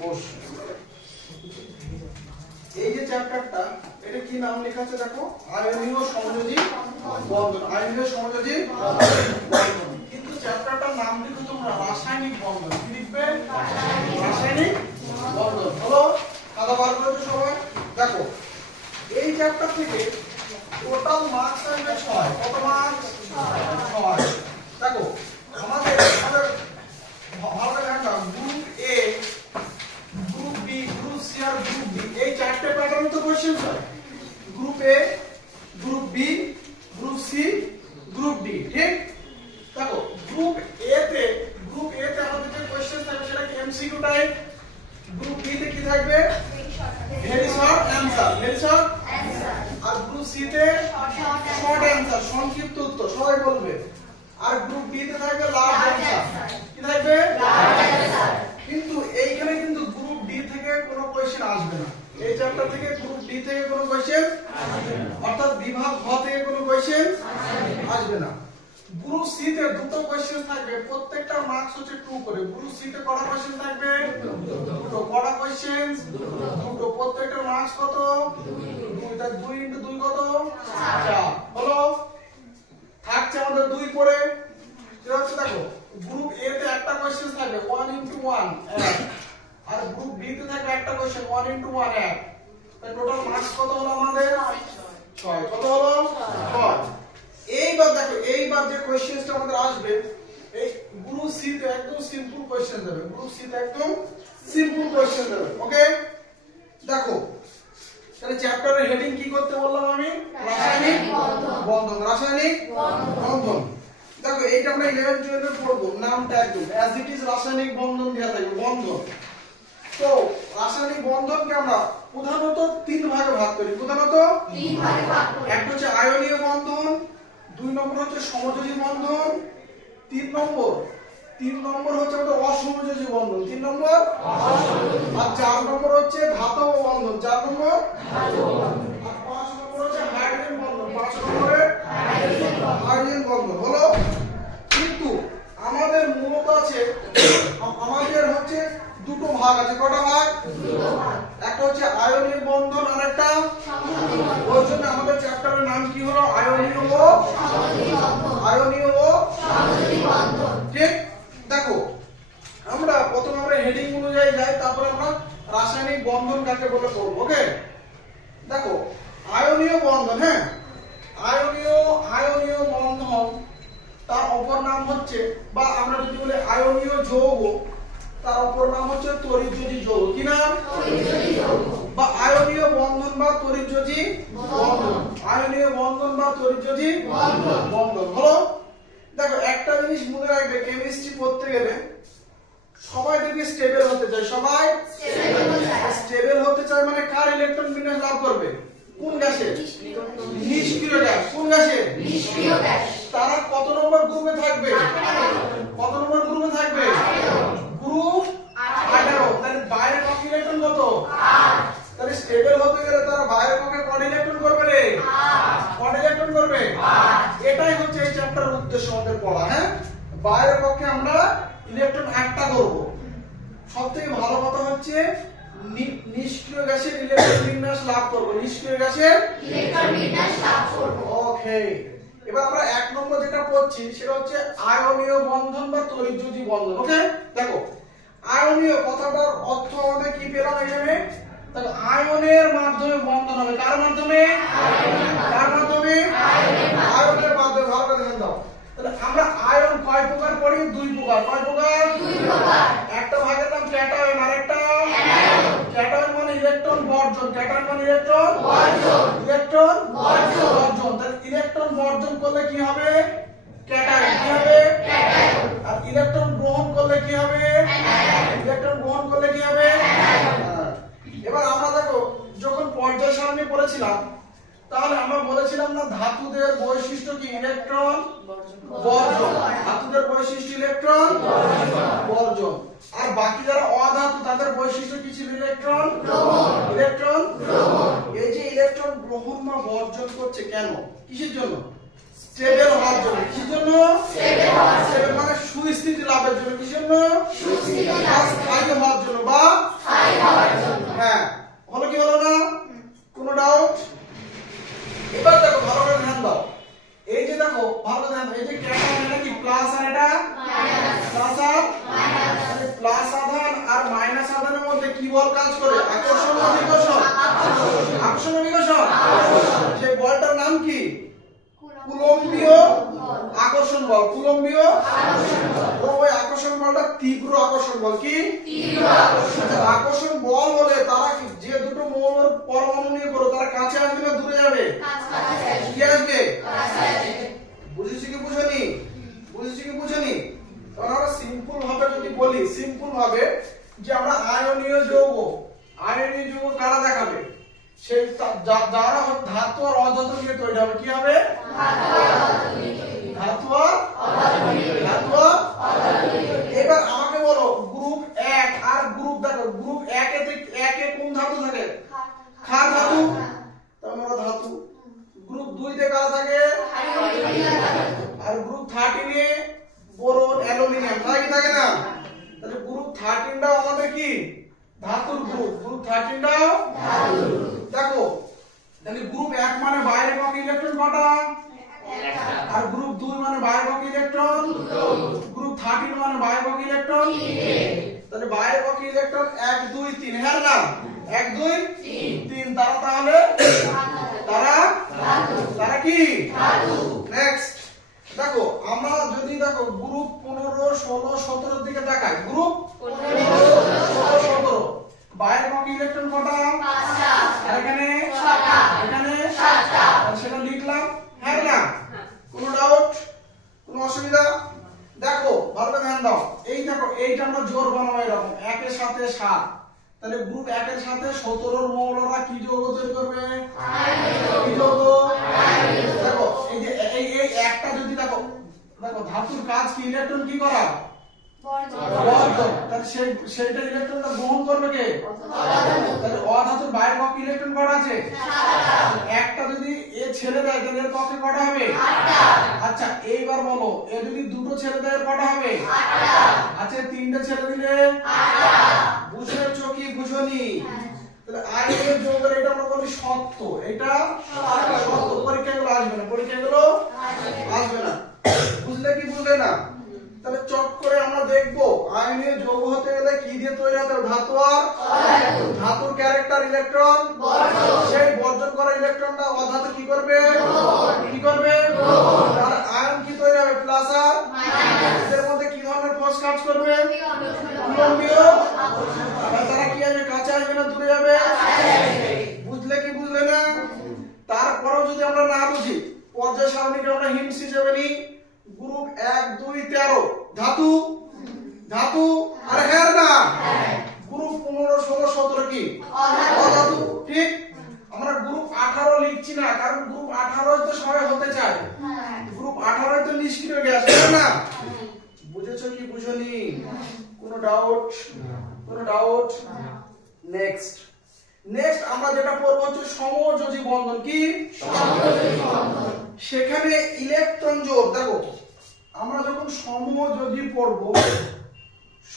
বস। এই যে চ্যাপ্টারটা, এটা কি নাম লেখা আছে দেখো, আয়নীয় সমযোজী বন্ধন। আয়নীয় সমযোজী বন্ধন। কিন্তু চ্যাপ্টারটার নাম লিখো তোমরা রাসায়নিক বন্ধন। কি লিখবে? রাসায়নিক বন্ধন। হলো? খাতা বার করেছো সবাই? দেখো এই চ্যাপ্টার থেকে টোটাল মার্কস আসবে 6। কত মার্কস? 6। দেখো আমাদের ভালো লেখা group A, group B, group C আর গ্রুপ ডি, এই চারটে প্যাটার্ন তো কোশ্চেন হয়। Group A, group B, group C, group D. ঠিক? দেখো গ্রুপ এ তে আমাদের যে কোশ্চেন থাকবে সেটা কি এমসিকিউ টাইপ। গ্রুপ বি তে কি থাকবে? Very short answer, very short answer. আর গ্রুপ সি তে শর্ট অ্যানসার, সংক্ষিপ্ত উত্তর সবাই বলবে। আর গ্রুপ বি তে থাকবে লার্জ অ্যানসার। কি থাকবে? Large answer. কিন্তু এইখানে কিন্তু গ্রুপ ডি থেকে কোনো কোশ্চেন আসবে না। এই চ্যাপ্টার থেকে গ্রুপ ডি থেকে কোনো কোশ্চেন আসবে না, অর্থাৎ বিভাগ খ থেকে কোনো কোশ্চেন আসবে না। গ্রুপ সি তে দুটো কোশ্চেন থাকবে, প্রত্যেকটা মার্কস হচ্ছে 2 করে। গ্রুপ সি তে কটা কোশ্চেন থাকবে? দুটো। কটা কোশ্চেন? দুটো। প্রত্যেকটা মার্কস কত? 2। তাই 2 * 2 কত? 4। হলো? থাকছে আমাদের 2 করে। সেটা হচ্ছে দেখো গ্রুপ এ তে একটা কোশ্চেন থাকবে 1 * 1 1, আর গ্রুপ বি তে থাকবে একটা কোশ্চেন 1 * 1 1। তাই টোটাল মার্কস কত হলো আমাদের? 6। কত হলো? 6। এইবার দেখো এইবার যে কোশ্চেনটা আমাদের আসবে, এই গ্রুপ সি তে একদম সিম্পল কোশ্চেন দেবে। গ্রুপ সি তে একদম সিম্পল কোশ্চেন দেবে। ওকে? দেখো তাহলে চ্যাপ্টারের হেডিং কি করতে বললাম আমি? রাসায়নিক বন্ধন। রাসায়নিক বন্ধন। দেখো এইটা আমরা 11 12 এ পড়বো, নামটা একদম অ্যাজ ইট ইজ রাসায়নিক বন্ধন দেয়া থাকবে, বন্ধন। তো রাসায়নিক বন্ধনকে আমরা প্রধানত 3 ভাগে ভাগ করি। প্রধানত 3 ভাগে ভাগ করি। একটা হচ্ছে আয়নীয় বন্ধন, 2 নম্বর হচ্ছে সমযোজী বন্ধন, 3 নম্বর হচ্ছে আমাদের অসমযোজী বন্ধন। 3 নম্বর অসমযোজী, আর 4 নম্বর হচ্ছে ধাতব বন্ধন। 4 নম্বর ধাতব বন্ধন, আর 5 নম্বর হচ্ছে হাইড্রোজেন বন্ধন। 5 নম্বরে হাইড্রোজেন বন্ধন। হলো? কিন্তু আমাদের মূলত আছে, আমাদের হচ্ছে দুটো ভাগ আছে। কটা ভাগ? দুটো ভাগ। একটা হচ্ছে আয়নীয় বন্ধন আর একটা সমযোজী বন্ধন। ওই জন্য আমাদের চ্যাপ্টারের নাম কি হলো? আয়নীয় ও সমযোজী বন্ধন। আয়নীয় ও সমযোজী বন্ধন। ঠিক? দেখো আমরা প্রথমে হেডিং অনুযায়ী যাই, তারপর আমরা রাসায়নিক বন্ধন কাকে বলে পড়ব। ওকে? দেখো আয়নীয় বন্ধন, হ্যাঁ, আয়নীয় বন্ধন তার অপর নাম হচ্ছে, বা আমরা যদি বলি আয়নীয় যৌগ, তার অপর নাম হচ্ছে তড়িৎযোজী যৌগ। কি নাম? তড়িৎযোজী যৌগ। বা আয়নীয় বন্ধন বা তড়িৎযোজী বন্ধন। আয়নীয় বন্ধন বা তড়িৎযোজী বন্ধন। হলো? দেখো একটা জিনিস মনে রাখবে, কেমিস্ট্রি পড়তে গেলে সবাই দেখবে স্টেবল হতে চায়। সবাই স্টেবল হতে চায় মানে কার ইলেকট্রন বিন্যাস লাভ করবে? কোন গ্যাসে? নিষ্ক্রিয় গ্যাস। কোন গ্যাসে? নিষ্ক্রিয় গ্যাস। তারা কত নম্বর গ্রুপে থাকবে? কত নম্বর গ্রুপে থাকবে? গ্রুপ 18। তাহলে বাইরের কক্ষে ইলেকট্রন কত? 8। তাহলে স্টেবল হতে গেলে তারা বাইরের কক্ষে কত ইলেকট্রন করবে রে? 8। কত ইলেকট্রন করবে? 8। এটাই হচ্ছে এই চ্যাপ্টারের উদ্দেশ্য আমাদের পড়া। হ্যাঁ, বাইরের কক্ষে আমরা ইলেকট্রন 8টা করব। সবথেকে ভালো কথা হচ্ছে নিষ্ক্রিয় গ্যাসের ইলেকট্রন বিন্যাস লাভ করব। নিষ্ক্রিয় গ্যাসের ইলেকট্রন বিন্যাস লাভ করব। ওকে, এবার আমরা 1 নম্বর যেটা পড়ছি সেটা হচ্ছে আয়নীয় বন্ধন বা তড়িৎযোজী বন্ধন। ওকে? দেখো আয়নীয় কথাটার অর্থ আমাদের কি পেলাম এখানে? দেখো আয়নের মাধ্যমে বন্ধন হবে। কার মাধ্যমে? কার মাধ্যমে? আয়নের মাধ্যমে। ভালো করে ধ্যান দাও। তাহলে আমরা আয়ন কয় প্রকার পড়ি? 2 প্রকার। কয় প্রকার? 2 প্রকার। একটা ভাগের নাম ক্যাটায়ন, আরেকটা অ্যানায়ন। ক্যাটায়ন মানে ইলেকট্রন বর্জন। ক্যাটায়ন মানে ইলেকট্রন বর্জন। ইলেকট্রন বর্জন। তাহলে ইলেকট্রন বর্জন করলে কি হবে? ক্যাটায়ন। কি হবে? ক্যাটায়ন। আর ইলেকট্রন গ্রহণ করলে কি হবে? অ্যানায়ন। ইলেকট্রন গ্রহণ করলে কি হবে? অ্যানায়ন। এবার আমরা দেখো যখন পর্যায় সারণী পড়েছিলাম, তাহলে আমরা বলেছিলাম না ধাতুদের বৈশিষ্ট্য কি? ইলেকট্রন বর্জন। ধাতুদের বৈশিষ্ট্য ইলেকট্রন বর্জন। আর বাকি যারা অধাতু তাদের বৈশিষ্ট্য কি ছিল? ইলেকট্রন গ্রহণ। ইলেকট্রন গ্রহণ। এই যে ইলেকট্রন গ্রহণ বা বর্জন করছে কেন? কিসের জন্য? স্টেবল হওয়ার জন্য। কিসের জন্য? স্টেবল হওয়ার জন্য। মানে সুস্থিতি লাভের জন্য। কিসের জন্য? সুস্থিতি লাভ। স্থায়ী হওয়ার জন্য বা প্লাস আধান আর মাইনাস আধানের মধ্যে কি বল কাজ করে? আকর্ষণ না বিকর্ষণ? আকর্ষণ না বিকর্ষণ? সেই বলটার নাম কি? কুলম্বীয় আকর্ষণ বল। কুলম্বীয় ওই আকর্ষণ বলটা তীব্র আকর্ষণ বল। কি তীব্র আকর্ষণ? আকর্ষণ বল বলে তারা যে দুটো মৌলের পরমাণু নিয়ে করো তারা কাছে আসবে না দূরে যাবে? কি আসবে? বুঝেছি কি বুঝনি? বুঝেছি কি বুঝনি? কারণ আমরা সিম্পল ভাবে যদি বলি, সিম্পল ভাবে যে আমরা আয়নীয় যৌগ, আয়নীয় যৌগ কারা দেখাবে? সেই যারা ধাতু আর অধাতু নিয়ে তৈরি হবে। কি হবে? ধাতু আর অধাতু। এবার আমাকে বলো গ্রুপ 1 আর গ্রুপ, দেখো গ্রুপ 1 এ কোন ধাতু থাকে? ক্ষার ধাতু। তাহলে আমরা ধাতু। গ্রুপ 2 তে কারা থাকে? আর গ্রুপ 13 এ বোরন, অ্যালুমিনিয়াম থাকে না? তাহলে গ্রুপ 13 টাও আমাদের কি ধাতুর গ্রুপ। গ্রুপ 13 টাও ধাতুর গ্রুপ। দেখো তাহলে গ্রুপ 1 মানে বাইরে একক ইলেকট্রন কটা? একটা। আর গ্রুপ 2 মানে বাইরে একক ইলেকট্রন দুটো। গ্রুপ 13 মানে বাইরে একক ইলেকট্রন তিনটে। তাহলে বাইরে একক ইলেকট্রন 1 2 3, হ্যাঁ না? 1 2 3 তারা তাহলে তারা কি ধাতু। নেক্সট দেখো আমরা যদি দেখো গ্রুপ 15 16 17 এর দিকে তাকাই, গ্রুপ 15 16 17 বাইরে একক ইলেকট্রন কটা? 5টা। আর এখানে 6টা, এখানে 7টা। সেটা লিখলাম, হ্যাঁ না? কোনো ডাউট, কোনো অসুবিধা? দেখো ভালো করে ধ্যান দাও। এই দেখো এইটা আমরা জোর বানাবো এরকম 1 এর সাথে 7। তাহলে গ্রুপ 1 এর সাথে 17 এর মৌলরা কি যৌগ তৈরি করবে? কি যৌগ? দেখো এই যে এই একটা যদি দেখো ধাতুর কাজ কি? ইলেকট্রন কি করা? বর্ধন। তাহলে সেইটা ইলেকট্রনটা গ্রহণ করবে কে? তাহলে অধাতুর বাইরে কত ইলেকট্রন কটা আছে? 7টা। একটা যদি এ ছেড়ে দেয় তাহলে এর পক্ষে কটা হবে? 8টা। আচ্ছা এইবার বলো এ যদি দুটো ছেড়ে দেয় এর কটা হবে? 8টা। আচ্ছা তিনটে ছেড়ে দিলে 8টা। বুঝেছো কি বুঝনি? তাহলে আয়নীয় যৌগের এটা আমরা বলি সত্য। এটা সত্য। পরীক্ষাগুলো আসবে না, পরীক্ষাগুলো আসবে না। বুঝলে কি বুঝলে না? তাহলে চট করে আমরা দেখব আয়নীয় যৌগ হতে গেলে কি দিয়ে তৈরি হতে হবে? ধাতু আর অধাতু। ধাতুর ক্যারেক্টার ইলেকট্রন বর্জন। সেই বর্জন করা ইলেকট্রনটা অধাতু কি করবে? কি করবে? আর আয়ন কি তৈরি হবে? প্লাস আর মাইনাস। এর মধ্যে কি ধরনের ফোর্স কাজ করবে? কুলম্বীয় আকর্ষণ। তারা কি আসবে? কাছে আসবে না দূরে যাবে? বুঝলে কি বুঝলে না? তারপরেও যদি আমরা না বুঝি পর্যায় সারণীকে আমরা হিন্টস হিসেবে নিই। গ্রুপ 1 2 13 ধাতু ধাতু। আর হ্যাঁ না? গ্রুপ 15 16 17 কি অধাতু। ঠিক। আমরা গ্রুপ 18 লিখছি না কারণ গ্রুপ 18 তো সবাই হতে চায়। গ্রুপ 18 তো নিষ্ক্রিয় গ্যাস, তাই না? বুঝেছো কি বুঝনি? কোনো ডাউট? কোনো ডাউট? নেক্সট আমরা যেটা পড়ব হচ্ছে সমযোজী বন্ধন। কি সমযোজী বন্ধন? সেখানে ইলেকট্রন জোড়। দেখো আমরা যখন সমযোজী পড়ব,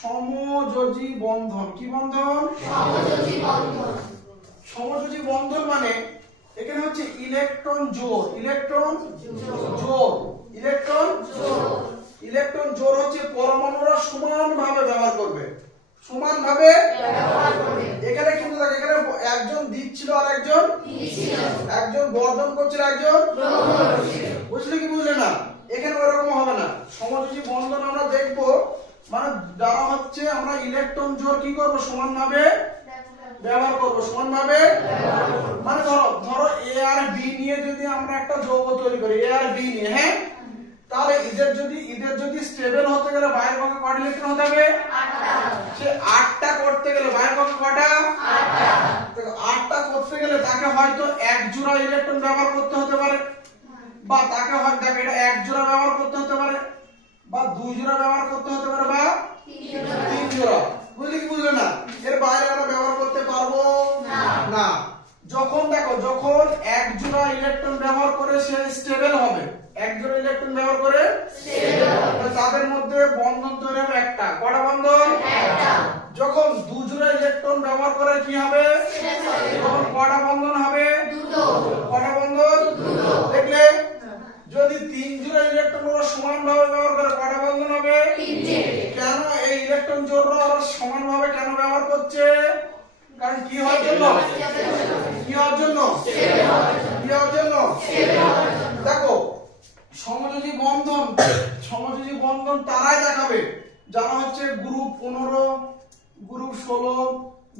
সমযোজী বন্ধন। কি বন্ধন? সমযোজী বন্ধন। সমযোজী বন্ধন মানে এখানে হচ্ছে ইলেকট্রন জোড়। ইলেকট্রন জোড়। ইলেকট্রন জোড়। ইলেকট্রন জোড় হচ্ছে পরমাণুরা সমানভাবে ব্যবহার করবে। সমানভাবে ব্যবহার করবে। এখানে কিন্তু দেখো এখানে একজন দিচ্ছিল আর একজন নিচ্ছিল। একজন বর্ধন করছিল একজন গ্রহণ করছিল। বুঝলে কি বুঝলে না? এখানে ওরকম হবে না। সমযোজী বন্ধন আমরা দেখব মানে যারা হচ্ছে আমরা ইলেকট্রন জোড় কি করব? সমানভাবে ব্যবহার করব। সমানভাবে মানে ধরো এ আর বি নিয়ে যদি আমরা একটা যৌগ তৈরি করি, এ আর বি নিয়ে, হ্যাঁ, তাহলে এদের যদি স্টেবল হতে গেলে বাইরের পক্ষে কত ইলেকট্রন হতে হবে? 8টা। সে 8টা করতে গেলে বাইরের পক্ষে কটা? 8টা। দেখো 8টা করতে গেলে তাকে হয়তো এক জোড়া ইলেকট্রন ব্যবহার করতে হতে পারে, বা তাকে হয়তো দেখো এটা এক জোড়া ব্যবহার করতে হতে পারে, বা দুই জোড়া ব্যবহার করতে হতে পারে, বা তিন জোড়া। বুঝলে কি বুঝলে না? এর বাইরে আমরা ব্যবহার করতে পারবো না। যখন দেখো যখন এক জোড়া ইলেকট্রন ব্যবহার করে সে স্টেবল হবে, এক জোড়া ইলেকট্রন ব্যবহার করে স্টেবল হবে, তাদের মধ্যে বন্ধন তৈরি হবে একটা। কটা বন্ধন? একটা। যখন দুই জোড়া ইলেকট্রন ব্যবহার করে কি হবে? তখন কটা বন্ধন হবে? দুটো। কটা বন্ধন? দুটো। দেখলে যদি 3 জোড়া ইলেকট্রন ওরা সমানভাবে ব্যবহার করে কয়টা বন্ধন হবে? 3টে। কেন এই ইলেকট্রন জোড়রা ওরা সমানভাবে কেন ব্যবহার করছে? কারণ কি হওয়ার জন্য? কি হওয়ার জন্য? কি হওয়ার জন্য? দেখো সমযোজী বন্ধন তারাই দেখাবে যারা হচ্ছে গ্রুপ 15, গ্রুপ 16,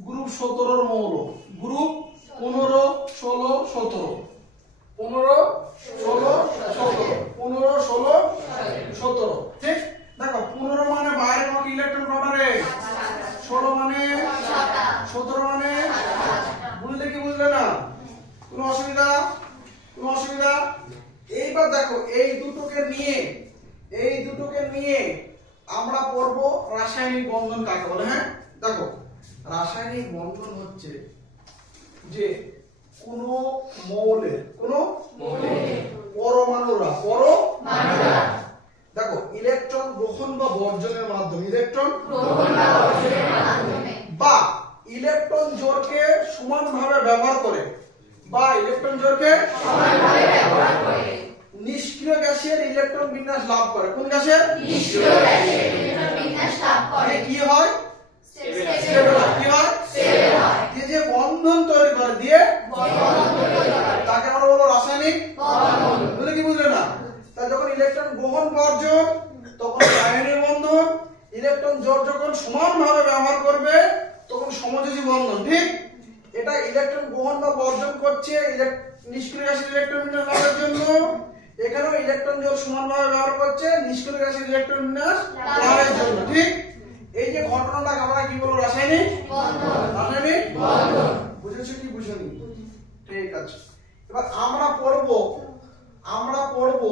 গ্রুপ 17 এর মৌল। গ্রুপ 15, 16, 17, 15, 16, 17, 15, 16, 17। ঠিক? দেখো 15 মানে বাইরে কত ইলেকট্রন কটা রে? 16 মানে 17 মানে বুঝলে কি বুঝলে না? কোনো অসুবিধা? কোনো অসুবিধা? এইবার দেখো এই দুটোকে নিয়ে আমরা পড়বো রাসায়নিক বন্ধন কাকে বলে। হ্যাঁ দেখো রাসায়নিক বন্ধন হচ্ছে যে কোন মৌলের পরমাণুরা দেখো ইলেকট্রন গ্রহণ বা বর্জনের মাধ্যমে বা ইলেকট্রন জোড়কে সমানভাবে ব্যবহার করে নিষ্ক্রিয় গ্যাসের ইলেকট্রন বিন্যাস লাভ করে। কোন গ্যাসের? নিষ্ক্রিয় গ্যাসের ইলেকট্রন বিন্যাস লাভ করে। কি হয়? স্টেবল। কি হয়? স্টেবল হয়। যে বন্ধন তৈরি করে তাকে আমরা বলবো রাসায়নিক বন্ধন। বুঝলে কি বুঝলে না? তা যখন ইলেকট্রন গ্রহণ বর্জন তখন আয়নীয় বন্ধন, ইলেকট্রন জোড় যখন সমানভাবে ব্যবহার করবে তখন সমযোজী বন্ধন। ঠিক? এটা ইলেকট্রন গ্রহণ বা বর্জন করছে নিষ্ক্রিয় গ্যাসের ইলেকট্রন বিন্যাস লাভের জন্য, এখানেও ইলেকট্রন জোড় সমানভাবে ব্যবহার করছে নিষ্ক্রিয় গ্যাসের ইলেকট্রন বিন্যাস লাভের জন্য। ঠিক? এই যে ঘটনাটাকে আমরা কি বলবো? রাসায়নিক বন্ধন। রাসায়নিক বন্ধন। বুঝেছো কি বুঝোনি? ঠিক আছে। এবার আমরা পড়বো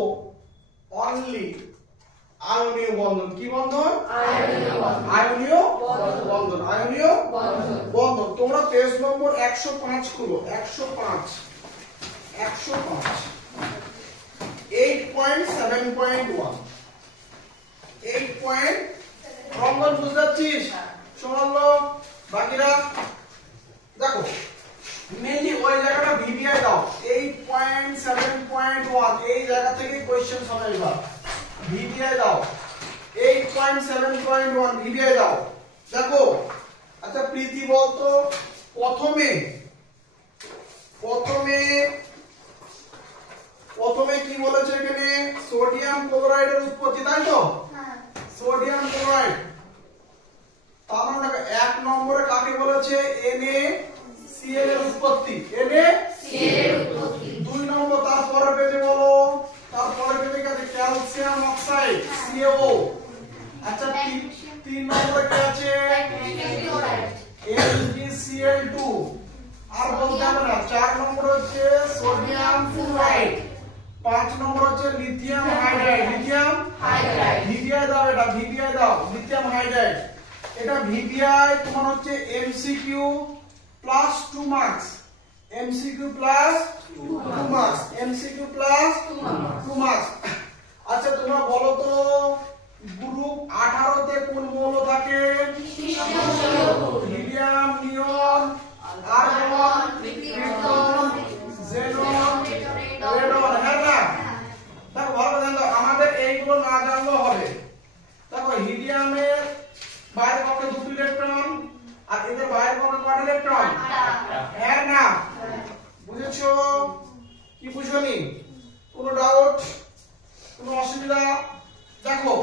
অনলি আয়নীয় বন্ধন। কি বন্ধন? আয়নীয় বন্ধন। তোমরা পেজ নম্বর 105 খুলো। 105 8.7.1 রঙ্গন বুঝতে পারছিস? শোনালো বাকিরা দেখো মেইনলি ওই জায়গাটা ভিভিআই দাও। 8.7.1 এই জায়গা থেকে কোশ্চেন হবে। এবার ভিভিআই দাও 8.7.1 ভিভিআই দাও। দেখো আচ্ছা প্রীতি বলতো প্রথমে কি বলেছে এখানে? সোডিয়াম ক্লোরাইডের উৎপত্তি, তাই তো? হ্যাঁ সোডিয়াম ক্লোরাইড। তার মানে 1 নম্বরে কাকে বলেছে? NaCl এর উৎপত্তি। NaCl এর উৎপত্তি। 2 নম্বর তারপরে পেজে বলো, তারপরে পেজে কি আছে? Calcium oxide CaO। আচ্ছা 3 নম্বরে কি আছে? LgCl2। আর বলতে হবে না। 4 নম্বর হচ্ছে সোডিয়াম ফ্লুরাইড। 5 নম্বর হচ্ছে লিথিয়াম হাইড্রাইড। ভিভিআই দাও, এটা ভিভিআই দাও। লিথিয়াম হাইড্রাইড এটা ভিভিআই তোমার হচ্ছে MCQ plus 2 marks. MCQ plus 2 marks. আচ্ছা তোমরা বলো তো গ্রুপ 18 তে কোন মৌল থাকে? হিলিয়াম, নিয়ন, আর্গন, ক্রিপ্টন, জেনন, রেডন। হ্যাঁ না? দেখো ভালো জানো আমাদের এইগুলো না জানলেও হবে। দেখো হিলিয়ামের বাইরের পক্ষে 2 ইলেকট্রন আর এদের বাইরের পক্ষে কত ইলেকট্রন? 8 না? বুঝেছো কি বুঝোনি? কোনো ডাউট? কোনো অসুবিধা? দেখো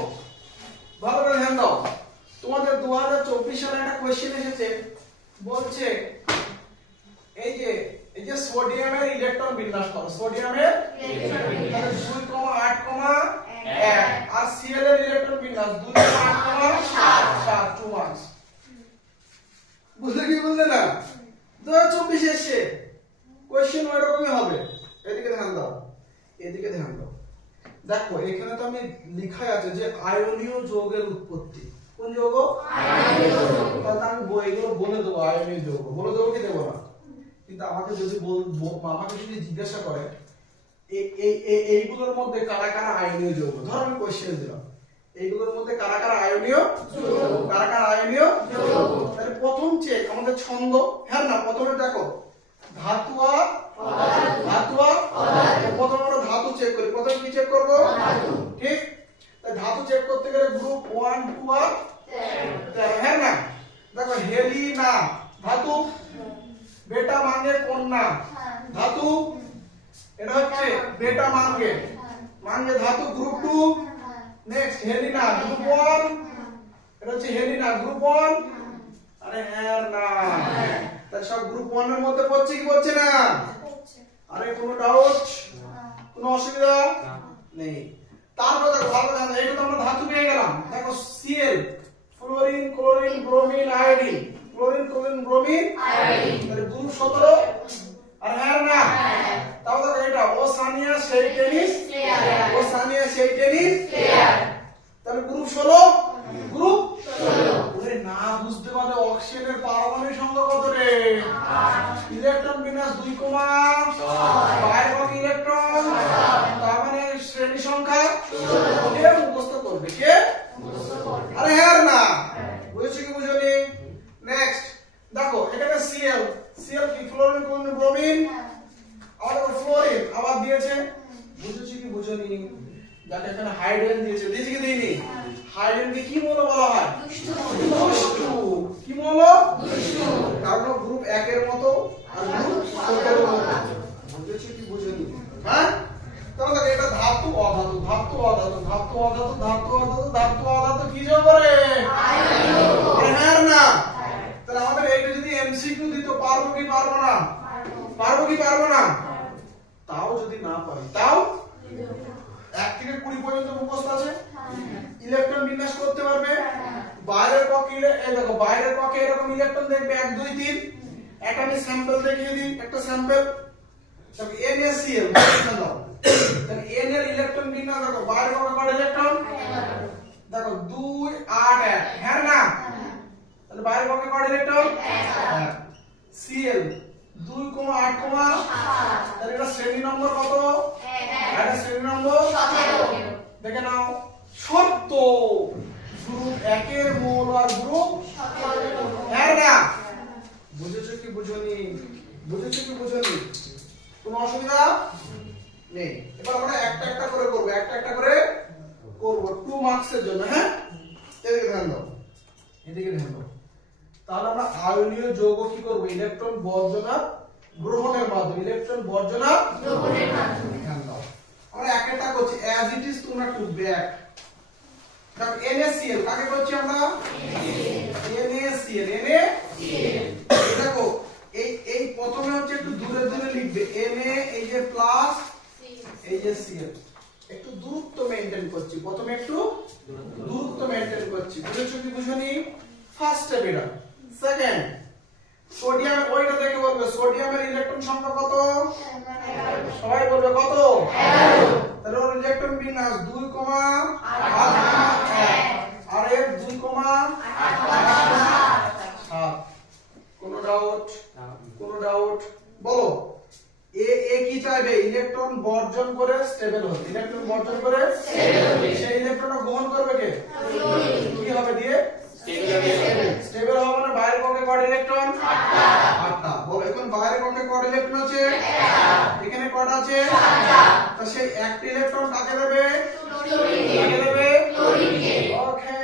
ভালো করে ধ্যান দাও। তোমাদের 2024 সালে একটা কোশ্চেন এসেছে, বলছে এই যে সোডিয়ামের ইলেকট্রন বিন্যাস করো। সোডিয়ামের 2,8,1 আর Cl এর ইলেকট্রন বিন্যাস 2,8,7 2 মার্কস। বুঝলে কি বুঝলে না? 2024 এসে কোশ্চেন ওই রকমই হবে। এদিকে ধ্যান দাও। দেখো এখানে তো আমি লেখা আছে যে আয়নীয় যৌগের উৎপত্তি। কোন যৌগ? আয়নীয় যৌগ। তাহলে আমি বইগুলো বলে দেবো আয়নীয় যৌগ। বলে দেবো কি দেবো না? কিন্তু আমাকে যদি জিজ্ঞাসা করে এইগুলোর মধ্যে কারা কারা আয়নীয় যৌগ, ধর আমি কোশ্চেন দিলাম এইগুলোর মধ্যে কারা কারা আয়নীয় যৌগ, তাহলে প্রথম চেক আমাদের ছন্দ। হ্যাঁ না? প্রথমে দেখো ধাতু আর ধাতু আর প্রথমে আমরা ধাতু চেক করি। প্রথমে কি চেক করব? ঠিক, তাই ধাতু চেক করতে গেলে গ্রুপ 1 2 আর 13, হ্যাঁ না? দেখো হেলিনা ধাতু, বেটা মাঙ্গে কন্যা ধাতু, এটা হচ্ছে বেটা মাঙ্গে, মাঙ্গে ধাতু গ্রুপ 2। নেক্সট হেলিনা গ্রুপ 1, এটা হচ্ছে হেলিনা গ্রুপ 1। আরে হ্যাঁ না, তাই সব গ্রুপ 1 এর মধ্যে পড়ছে কি পড়ছে না? আরে কোনো ডাউট, কোনো অসুবিধা নেই। তারপর দেখো ভালো জানো, এটা তো আমরা ধাতু পেয়ে গেলাম। দেখো Cl fluorine chlorine bromine iodine, chlorine chlorine bromine iodine, তাহলে গ্রুপ 17। আর হ্যাঁ না, তাও দেখো এটা ও সানিয়া সেই টেনিস প্লেয়ার, ও সানিয়া সেই টেনিস প্লেয়ার, তাহলে গ্রুপ 16। গ্রুপ 16 ওরে না বুঝতে পারলে অক্সিজেনের পারমাণবিক সংখ্যা কত রে? ইলেকট্রন বিন্যাস 2, 5 ইলেকট্রন, তার মানে শ্রেণী সংখ্যা 16। কে মুখস্থ করবে? কে মুখস্থ করবে? আরে হ্যাঁ না, বুঝছো কি বুঝনি? নেক্সট দেখো এখানে Cl, Cl কি ফ্লোরিন ক্লোরিন ব্রোমিন, আর ফ্লোরিন আবার দিয়েছে, বুঝছো কি বুঝনি? যাতে এখানে হাইড্রোজেন দিয়েছে, দিয়েছে কি দেয়নি? হাইড্রোজেনকে কি মৌল বলা হয়? দুষ্টু। কি মৌল? দুষ্টু। কারণ গ্রুপ 1 এর মতো আর গ্রুপ 17 এর মতো, বুঝছো কি বুঝনি? হ্যাঁ, তাহলে এটা ধাতু অধাতু, ধাতু অধাতু, ধাতু অধাতু, ধাতু অধাতু, ধাতু অধাতু কি যোগ করে? আয়ন। হ্যাঁ না, তাহলে আমাদের এইটা যদি এমসিকিউ দিত পারবো কি পারবো না? পারবো কি পারবো না? তাও যদি না পারি তাও 1 থেকে 20 পর্যন্ত মুখস্থ আছে। ইলেকট্রন বিন্যাস করতে পারবে। বাইরের কক্ষে এই দেখো বাইরের কক্ষে এরকম ইলেকট্রন দেখবে 1 2 3। একটা আমি স্যাম্পল দেখিয়ে দিই, একটা স্যাম্পল। তবে NaCl দাও, তাহলে N এর ইলেকট্রন বিন্যাস দেখো, বাইরের কক্ষে কত ইলেকট্রন? দেখো 2 8 1, হ্যাঁ না? তাহলে বাইরের কক্ষে কত ইলেকট্রন? 1। Cl 2 8 তাহলে এটা শ্রেণী নম্বর কত? 1। এটা শ্রেণী নম্বর 17। দেখে নাও শর্ত, গ্রুপ 1 এর মৌল আর গ্রুপ 17, হ্যাঁ না? বুঝেছো কি বুঝনি? বুঝেছো কি বুঝনি? কোনো অসুবিধা নেই। এবার আমরা একটা একটা করে করব, একটা একটা করে করব 2 মার্কসের জন্য। হ্যাঁ, এদিকে ধ্যান দাও, এদিকে ধ্যান দাও। তাহলে আমরা আয়নীয় যৌগ কি করব? ইলেকট্রন বর্জন আর গ্রহণের মাধ্যমে, ইলেকট্রন বর্জন আর গ্রহণের মাধ্যমে। ধ্যান দাও, আমরা এক একটা করছি অ্যাজ ইট ইজ, তোমরা টুকবে এক। দেখো NaCl কাকে করছি আমরা? NaCl, দেখো এই প্রথমে হচ্ছে একটু দূরে দূরে লিখবে, Na এই যে প্লাস এই যে Cl, একটু দূরত্ব মেইনটেইন করছি, প্রথমে একটু দূরত্ব মেইনটেইন করছি। বুঝেছো কি বুঝনি? ফার্স্ট স্টেপ এটা। সেকেন্ড, সোডিয়াম, ওইটা দেখে বলবে সোডিয়ামের ইলেকট্রন সংখ্যা কত? 11। সবাই বলবে কত? 11। তাহলে ওর ইলেকট্রন বিন্যাস 2, 8 1, আর এর 2, 8 7। কোনো ডাউট? কোনো ডাউট? বলো। এ কি চাইবে? ইলেকট্রন বর্জন করে স্টেবল হতে, ইলেকট্রন বর্জন করে স্টেবল হবে। সেই ইলেকট্রন গ্রহণ করবে কে? কি হবে দিয়ে? স্টেবল হবে মানে বাইরের কক্ষে কত ইলেকট্রন? 8টা। বলো এখন বাইরের কক্ষে কত ইলেকট্রন আছে? 1টা। এখানে কত আছে? 7টা। তো সেই একটা ইলেকট্রন কাকে দেবে? ক্লোরিনকে। কাকে দেবে? ক্লোরিনকে। ওকে,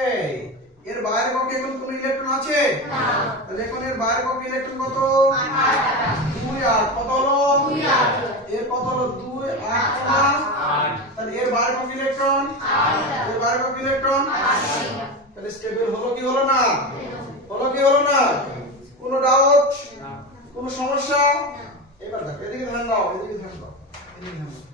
এর বাইরের কক্ষে এখন কোন ইলেকট্রন আছে? না। তাহলে এখন এর বাইরের কক্ষে ইলেকট্রন কত? 8টা। 2 8 কত হলো? 2 8। এর কত হলো? 2 8 8। তাহলে এর বাইরের কক্ষে ইলেকট্রন 8টা। এর বাইরের কক্ষে ইলেকট্রন 8টা। তাহলে স্টেবল হলো কি হলো না? হলো কি হলো না? কোনো ডাউট? না। কোনো সমস্যা? এবার দেখো এদিকে ধ্যান দাও, এদিকে ধ্যান দাও, এদিকে ধ্যান দাও।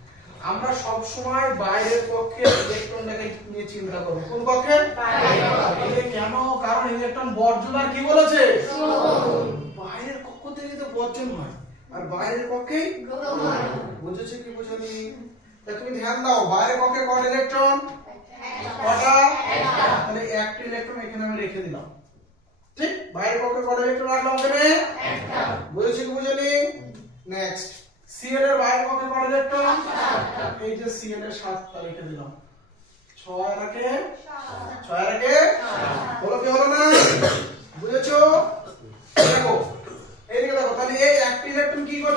আমরা সব সময় বাইরের কক্ষে ইলেকট্রনটাকে নিয়ে চিন্তা করব। কোন কক্ষে? বাইরের কক্ষে। কেন? কারণ ইলেকট্রন বর্জন আর কি বলেছে? গ্রহণ। বাইরের কক্ষ থেকে তো বর্জন হয় আর বাইরের কক্ষে গ্রহণ হয়। বুঝেছো কি বুঝনি? তাহলে তুমি ধ্যান দাও, বাইরের কক্ষে কত ইলেকট্রন? কটা? একটা। তাহলে একটা ইলেকট্রন এখানে আমি রেখে দিলাম। ঠিক, বাইরের কক্ষে কত ইলেকট্রন রাখলাম এখানে? একটা। বুঝেছো কি বুঝনি? নেক্সট, Cl এর বাইরের কক্ষে কত ইলেকট্রন? 7টা। এই যে Cl এর 7টা রেখে দিলাম। 6 আর একে 7, 6 আর একে 7। হলো কি হলো না? বুঝেছো? দেখো এইদিকে দেখো, তাহলে এই একটা ইলেকট্রন কি করছে?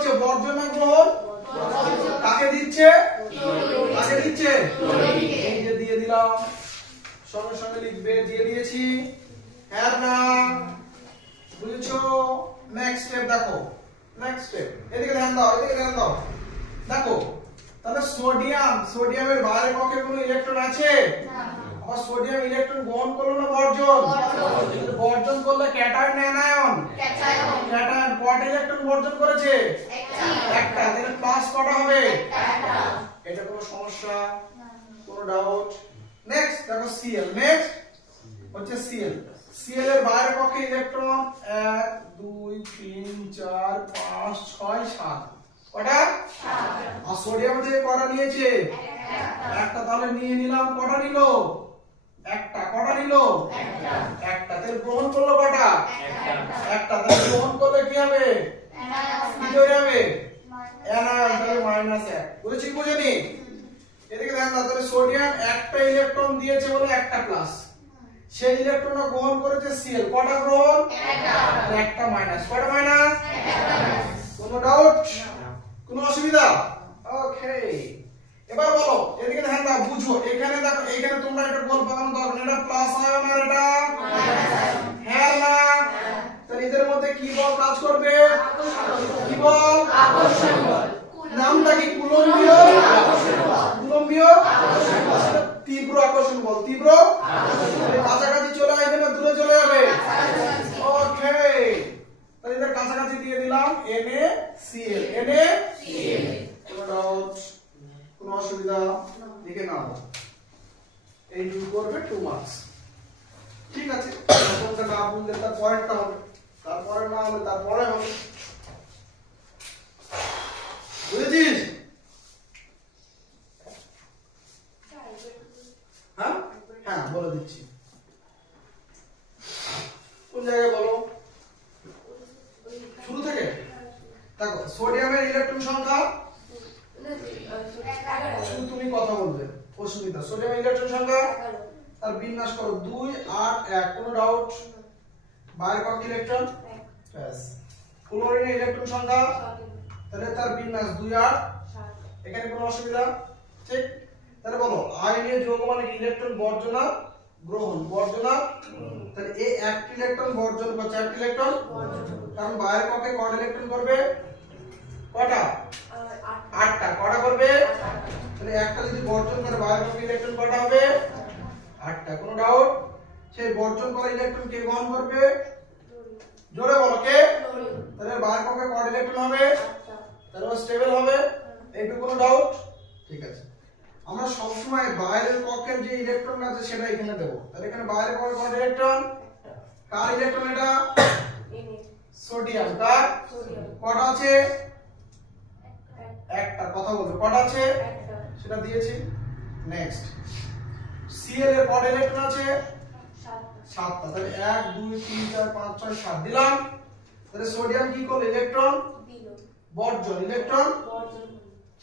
দেখো নেক্সট স্টেপ, এদিকে ধ্যান দাও, এদিকে ধ্যান দাও। দেখো তাহলে সোডিয়ামের বাইরে কক্ষে কোনো ইলেকট্রন আছে না, আবার সোডিয়াম ইলেকট্রন গ্রহণ করলো না বর্জন? বর্জন করলে ক্যাটায়ন না অ্যানায়ন? ক্যাটায়ন। কত ইলেকট্রন বর্জন করেছে? একটা। তাহলে প্লাস কটা হবে? এটা কোনো সমস্যা? কোনো ডাউট? নেক্সট দেখো Cl। নেক্সট হচ্ছে Cl। Cl এর বাইরে কক্ষে ইলেকট্রন 1 2 3 4 5 6 7। কটা? 7। আর সোডিয়াম থেকে কটা নিয়েছে? একটা। তাহলে নিয়ে নিলাম, কটা নিল? একটা। কটা নিল? একটা। তাহলে গ্রহণ করলো কটা? একটা। তাহলে গ্রহণ করলে কি হবে? কি তৈরি হবে? অ্যানায়ন। তাহলে -1। বুঝেছি বুঝেনি? এদিকে দেখেন না, তাহলে সোডিয়াম একটা ইলেকট্রন দিয়েছে বলে একটা প্লাস, সেই ইলেকট্রনটা গ্রহণ করেছে Cl। কটা গ্রহণ? একটা মাইনাস। কটা মাইনাস? কোনো ডাউট? কোনো অসুবিধা? ওকে, এবার বলো, এদিকে দেখেন না, বুঝো। এখানে দেখো, এখানে তোমরা এটা বল পাকানো দরকার, এটা প্লাস আয়ন আর এটা হ্যাঁ না? তাহলে এদের মধ্যে কি বল কাজ করবে? কি বল? আকর্ষণ বল। নামটা কি? কুলম্বীয় কুলম্বীয় তীব্র আকর্ষণ বল। তীব্র কাছাকাছি চলে আসবে না দূরে চলে যাবে? ওকে, তাহলে এদের কাছাকাছি দিয়ে দিলাম NaCl। NaCl। কোনো অসুবিধা? লিখে নাও, এই টু করবে 2 মার্কস। ঠিক আছে, কোনটা না বুঝলে তার পরেরটা হবে, তারপরে না হলে তারপরে হবে। বুঝেছিস? হ্যাঁ হ্যাঁ, বলে দিচ্ছি। কোন জায়গায় বলো? শুরু থেকে দেখো, সোডিয়ামের ইলেকট্রন সংখ্যা, শুধু তুমি কথা বলবে, অসুবিধা। সোডিয়ামের ইলেকট্রন সংখ্যা তার বিন্যাস করো 2 8 1। কোনো ডাউট? বাইরে কত ইলেকট্রন? ব্যাস। ক্লোরিনের ইলেকট্রন সংখ্যা, তাহলে তার বিন্যাস 2 8। এখানে কোনো অসুবিধা? ঠিক। তাহলে বলো, আয়নীয় যৌগ মানে ইলেকট্রন বর্জন আর গ্রহণ। বর্জন আর, তাহলে এই একটা ইলেকট্রন বর্জন করছে, একটা ইলেকট্রন কারণ বাইরে কক্ষে কত ইলেকট্রন করবে? কটা? 8টা। কটা করবে? তাহলে একটা যদি বর্জন করে বাইরে কক্ষে ইলেকট্রন কটা হবে? 8টা। কোনো ডাউট? সেই বর্জন করা ইলেকট্রন কে গ্রহণ করবে? জোরে বলো, কে? তাহলে বাইরে কক্ষে কত ইলেকট্রন হবে? তাহলে স্টেবল হবে। এইটুকু কোনো ডাউট? ঠিক আছে, আমরা সবসময় বাইরের কক্ষের যে ইলেকট্রন আছে সেটা এখানে দেব। তাহলে এখানে বাইরের কক্ষে কত ইলেকট্রন? কার ইলেকট্রন এটা? সোডিয়াম। কার? কটা আছে? একটা। কথা বলবে, কটা আছে? সেটা দিয়েছি। নেক্সট, Cl এর কত ইলেকট্রন আছে? 7টা। তাহলে 1 2 3 4 5 6 7 দিলাম। তাহলে সোডিয়াম কি করলো? ইলেকট্রন বর্জন। ইলেকট্রন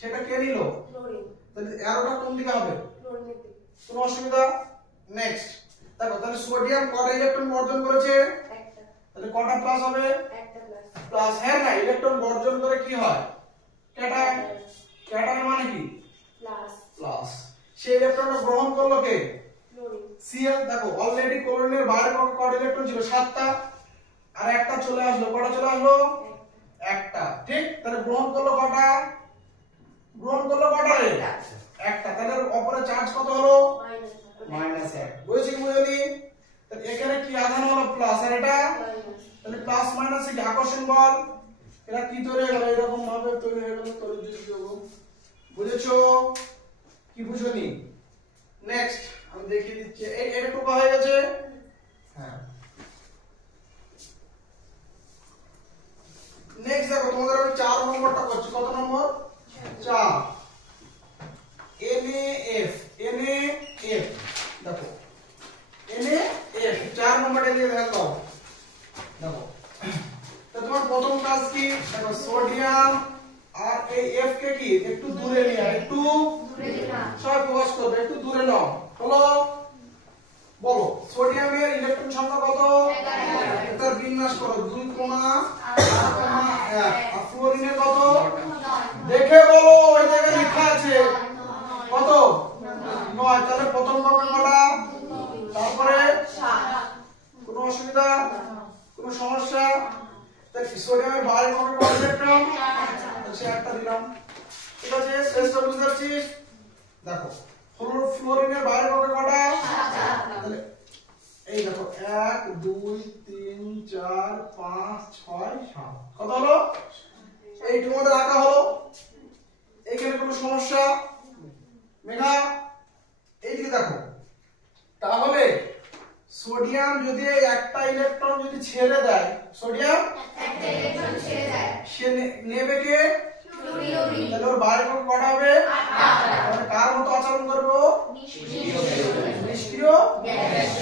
সেটা কে নিল? তাহলে অ্যারোটা কোন দিকে হবে? কোনো অসুবিধা? নেক্সট দেখো, তাহলে সোডিয়াম কটা ইলেকট্রন বর্জন করেছে? একটা। তাহলে কটা প্লাস হবে? একটা প্লাস। প্লাস, হ্যাঁ না? ইলেকট্রন বর্জন করে কি হয়? ক্যাটায়ন। ক্যাটায়ন মানে কি? প্লাস। প্লাস। সেই ইলেকট্রনটা গ্রহণ করলো কে? ক্লোরিন। Cl। দেখো অলরেডি ক্লোরিনের বাইরে কত ইলেকট্রন ছিল? 7টা। আর একটা চলে আসলো। কটা চলে আসলো? একটা। ঠিক। তাহলে গ্রহণ করলো কটা? গ্রহণ করলো কটা রে? একটা। তাহলে উপরে চার্জ কত হলো? -1। বুঝেছি কি বুঝলি? তাহলে এখানে কি আধান হলো? প্লাস, আর এটা তাহলে প্লাস মাইনাসে কি আকর্ষণ বল? এটা কি তৈরি হয়ে গেল? এরকম ভাবে তৈরি হয়ে গেল তড়িৎ যৌগ। বুঝেছো কি বুঝনি? নেক্সট আমি দেখিয়ে দিচ্ছি। এটা টুকা হয়ে গেছে। হ্যাঁ, নেক্সট দেখো, তোমাদের আমি 4 নম্বরটা করছি। কত নম্বর? 4। NaF। NaF দেখো, NaF 4 নম্বরে দিয়ে দেখো। দেখো তো তোমার প্রথম কাজ কি? দেখো সোডিয়াম আর এই F কে কি একটু দূরে নিয়ে, একটু দূরে নাও। সবাই ফোকাস করবে, একটু দূরে নাও। হলো? বলো, সোডিয়ামের ইলেকট্রন সংখ্যা কত? 11। এটার বিন্যাস করো 2, 8,1। আর ফ্লোরিনের কত? দেখে বলো, ওই জায়গায় লেখা আছে কত? 9। তাহলে প্রথম কক্ষে কটা? তারপরে 7। কোনো অসুবিধা? কোনো সমস্যা? তাহলে সোডিয়ামের বাইরে কবে কত ইলেকট্রন আচ্ছা একটা দিলাম ঠিক আছে শেষটা বুঝতে পারছিস দেখো ফ্লোরিনের বাইরে কবে কটা তাহলে এই দেখো 1 2 3 4 5 6 7 কত হলো এইটুকু মধ্যে রাখা হলো এইখানে কোনো সমস্যা মেঘা এইদিকে দেখো তাহলে সোডিয়াম যদি একটা ইলেকট্রন যদি ছেড়ে দেয় সোডিয়াম একটা ইলেকট্রন ছেড়ে দেয় সে নেবে কে ফ্লুরিন তাহলে ওর বাইরে কটা হবে 8টা মানে কার মতো আচরণ করবে ও নিষ্ক্রিয় গ্যাস